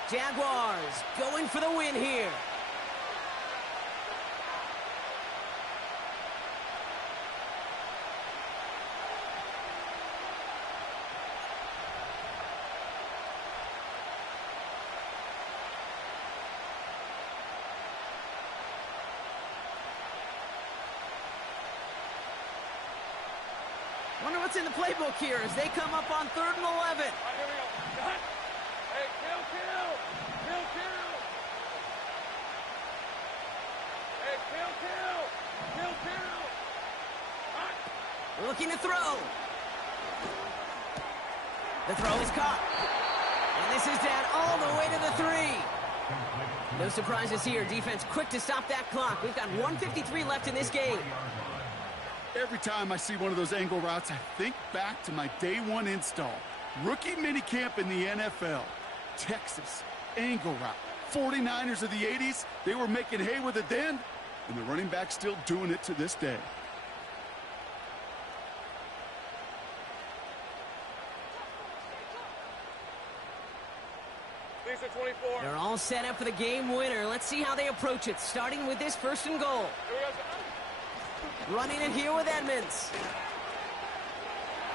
Jaguars going for the win here. Wonder what's in the playbook here as they come up on 3rd and 11. All right, here we go. Cut. Hey, kill. Hey, kill. Right. Looking to throw. The throw is caught. And this is down all the way to the 3. No surprises here. Defense quick to stop that clock. We've got 1:53 left in this game. Every time I see one of those angle routes, I think back to my day 1 install. Rookie minicamp in the NFL. Texas, angle route. 49ers of the 80s, they were making hay with it then, and the running back's still doing it to this day. Lisa 24. They're all set up for the game winner. Let's see how they approach it, starting with this 1st and goal. Here we go. Running it here with Edmonds.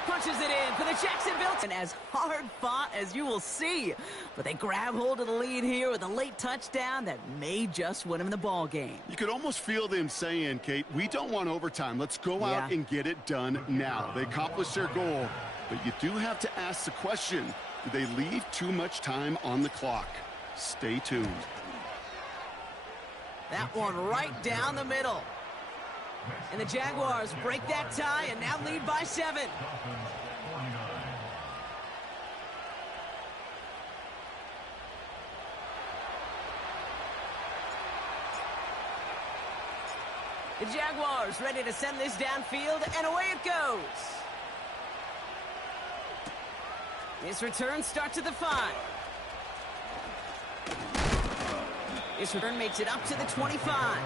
Punches it in for the Jacksonville. And as hard fought as you will see. But they grab hold of the lead here with a late touchdown that may just win them the ball game. You could almost feel them saying, Kate, we don't want overtime. Let's go out and get it done now. They accomplished their goal. But you do have to ask the question, do they leave too much time on the clock? Stay tuned. That one right down the middle. And the Jaguars break that tie and now lead by 7. The Jaguars ready to send this downfield, and away it goes. This return starts at the 5. This return makes it up to the 25.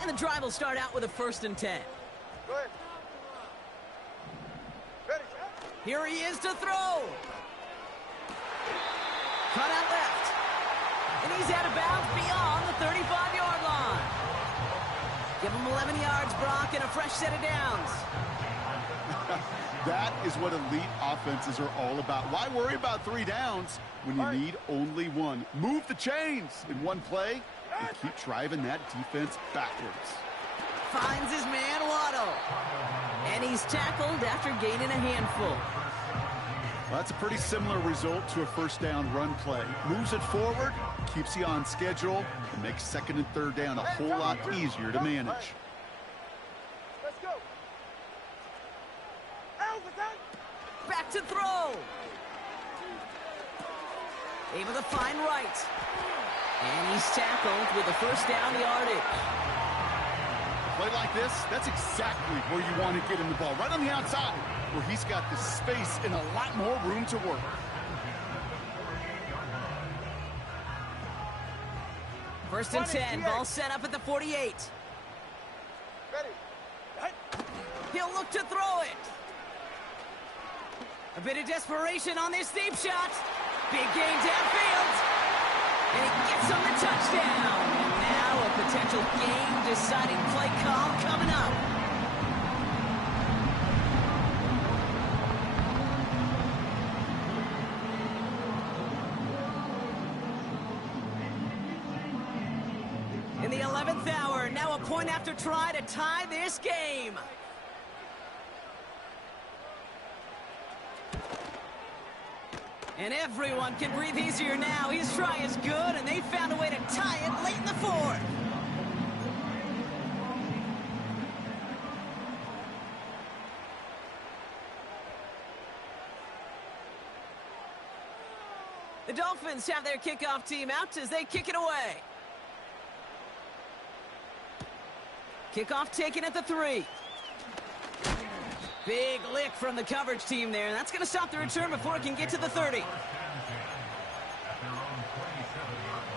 And the drive will start out with a 1st and 10. Go ahead. Ready. Here he is to throw. Cut out left. And he's out of bounds beyond the 35-yard line. Give him 11 yards, Brock, and a fresh set of downs. That is what elite offenses are all about. Why worry about 3 downs when you need only 1? Move the chains in one play and keep driving that defense backwards. Finds his man, Waddle. And he's tackled after gaining a handful. Well, that's a pretty similar result to a 1st down run play. Moves it forward, keeps you on schedule, and makes 2nd and 3rd down a whole lot easier to manage. Let's go. Back to throw. Able to find right. And he's tackled with the 1st down yardage. A play like this, that's exactly where you want to get him the ball. Right on the outside, where he's got the space and a lot more room to work. First and 10, ball set up at the 48. Ready. He'll look to throw it. A bit of desperation on this deep shot. Big gain downfield. And he gets on the touchdown. And now a potential game-deciding play call coming up. 11th hour. Now a point after try to tie this game. And everyone can breathe easier now. His try is good, and they found a way to tie it late in the fourth. The Dolphins have their kickoff team out as they kick it away. Kickoff taken at the 3. Big lick from the coverage team there, and that's going to stop the return before it can get to the 30. At their own 27-yard line.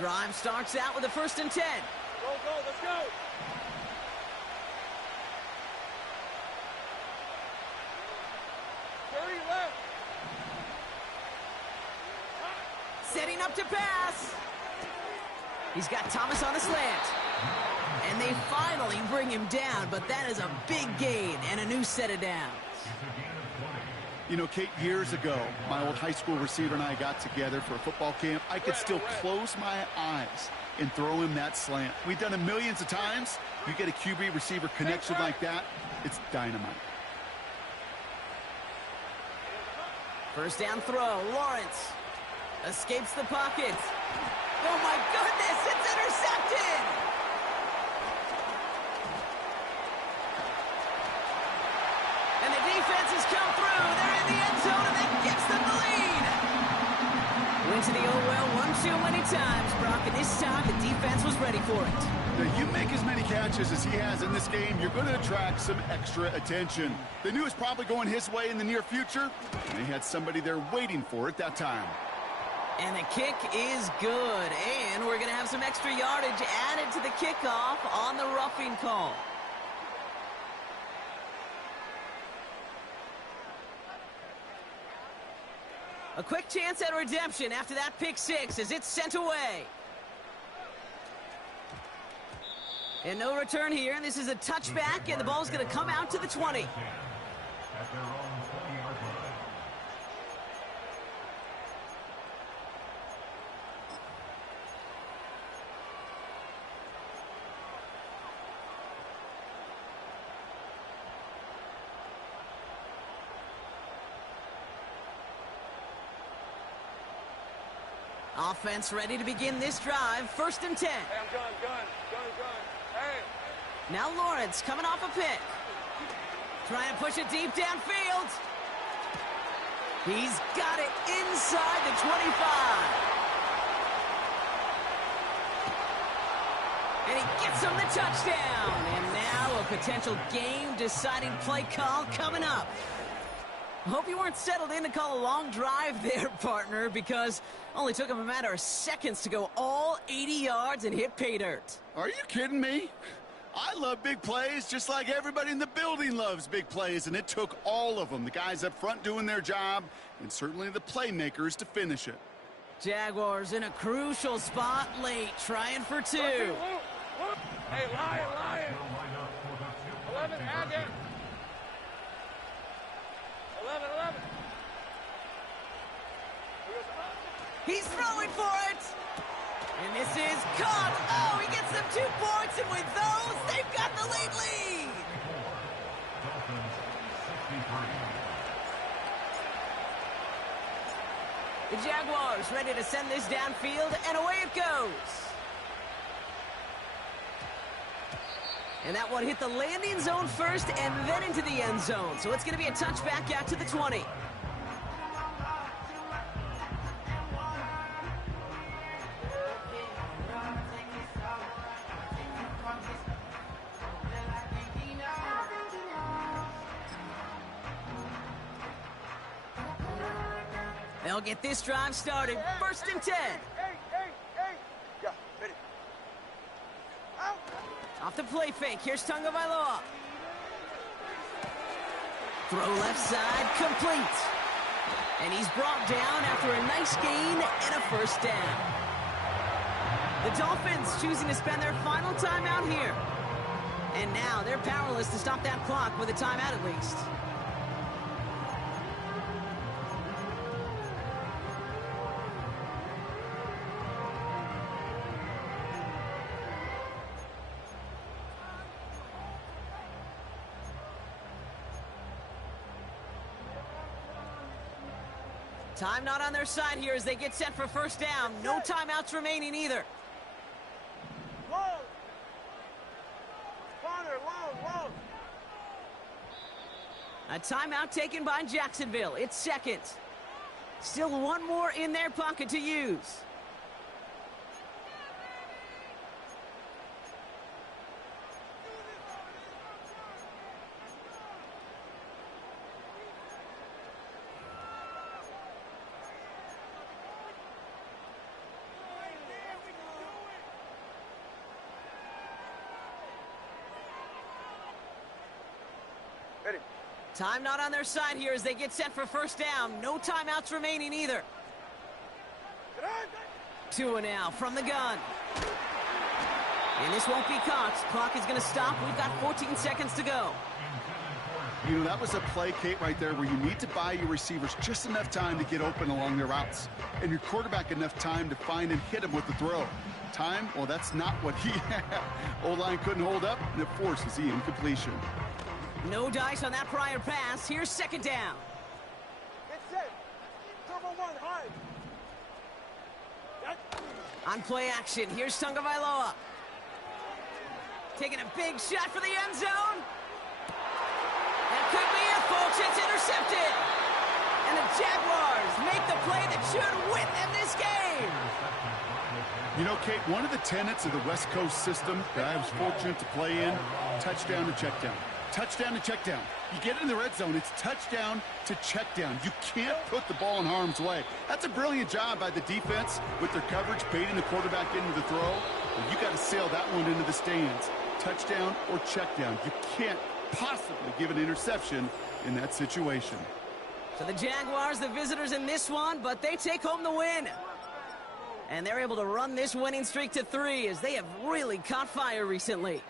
Drive starts out with a 1st and 10. Go, let's go. Left. Setting up to pass. He's got Thomas on a slant. And they finally bring him down, but that is a big gain and a new set of downs. You know, Kate, years ago, my old high school receiver and I got together for a football camp. I could still close my eyes and throw him that slant. We've done it millions of times. You get a QB receiver connection like that, it's dynamite. First down throw, Lawrence escapes the pocket. Oh my goodness, it's intercepted! And the defense has come through. They're in the end zone, and that gives them the lead. Went to the oh well one too many times, Brock, and this time the defense was ready for it. Now, you make as many catches as he has in this game, you're going to attract some extra attention. They knew it was probably going his way in the near future, and they had somebody there waiting for it that time. And the kick is good, and we're going to have some extra yardage added to the kickoff on the roughing call. A quick chance at redemption after that pick 6 as it's sent away. And no return here. This is a touchback, and the ball's going to come out to the 20. At their own 20-yard line. Offense ready to begin this drive. 1st and 10. Hey, I'm gun. Hey. Now Lawrence coming off a pick. Trying to push it deep downfield. He's got it inside the 25. And he gets him the touchdown. And now a potential game-deciding play call coming up. Hope you weren't settled in to call a long drive there, partner, because only took him a matter of seconds to go all 80 yards and hit pay dirt. Are you kidding me? I love big plays just like everybody in the building loves big plays, and it took all of them. The guys up front doing their job, and certainly the playmakers to finish it. Jaguars in a crucial spot late, trying for 2. Hey, Lion. 11, add that. 11. He's throwing for it. And this is caught. Oh, he gets them 2 points, and with those, they've got the lead. The Jaguars ready to send this downfield, and away it goes. And that one hit the landing zone first and then into the end zone. So it's going to be a touchback out to the 20. They'll get this drive started. 1st and 10. Hey. Off the play fake, here's Tagovailoa. Throw left side, complete. And he's brought down after a nice gain and a first down. The Dolphins choosing to spend their final timeout here. And now they're powerless to stop that clock with a timeout at least. Time not on their side here as they get set for first down. No timeouts remaining either. Long. Corner, long. A timeout taken by Jacksonville. It's second. Still one more in their pocket to use. Ready. Time not on their side here as they get set for first down. No timeouts remaining either. Get on. Two now from the gun. And this won't be caught. Clock is going to stop. We've got 14 seconds to go. You know, that was a play, Kate, right there where you need to buy your receivers just enough time to get open along their routes. And your quarterback enough time to find and hit him with the throw. Time? Well, that's not what he had. O-line couldn't hold up, and it forces the incompletion. No dice on that prior pass. Here's second down. Get set. Turbo one, high. On play action, here's Tagovailoa. Taking a big shot for the end zone. That could be it, folks. It's intercepted. And the Jaguars make the play that should win them this game. You know, Kate, one of the tenets of the West Coast system that I was fortunate to play in, touchdown to check down. Touchdown to check down. You get in the red zone, it's touchdown to check down. You can't put the ball in harm's way. That's a brilliant job by the defense with their coverage, baiting the quarterback into the throw. Well, you got to sail that one into the stands. Touchdown or check down. You can't possibly give an interception in that situation. So the Jaguars, the visitors in this one, but they take home the win. And they're able to run this winning streak to 3 as they have really caught fire recently.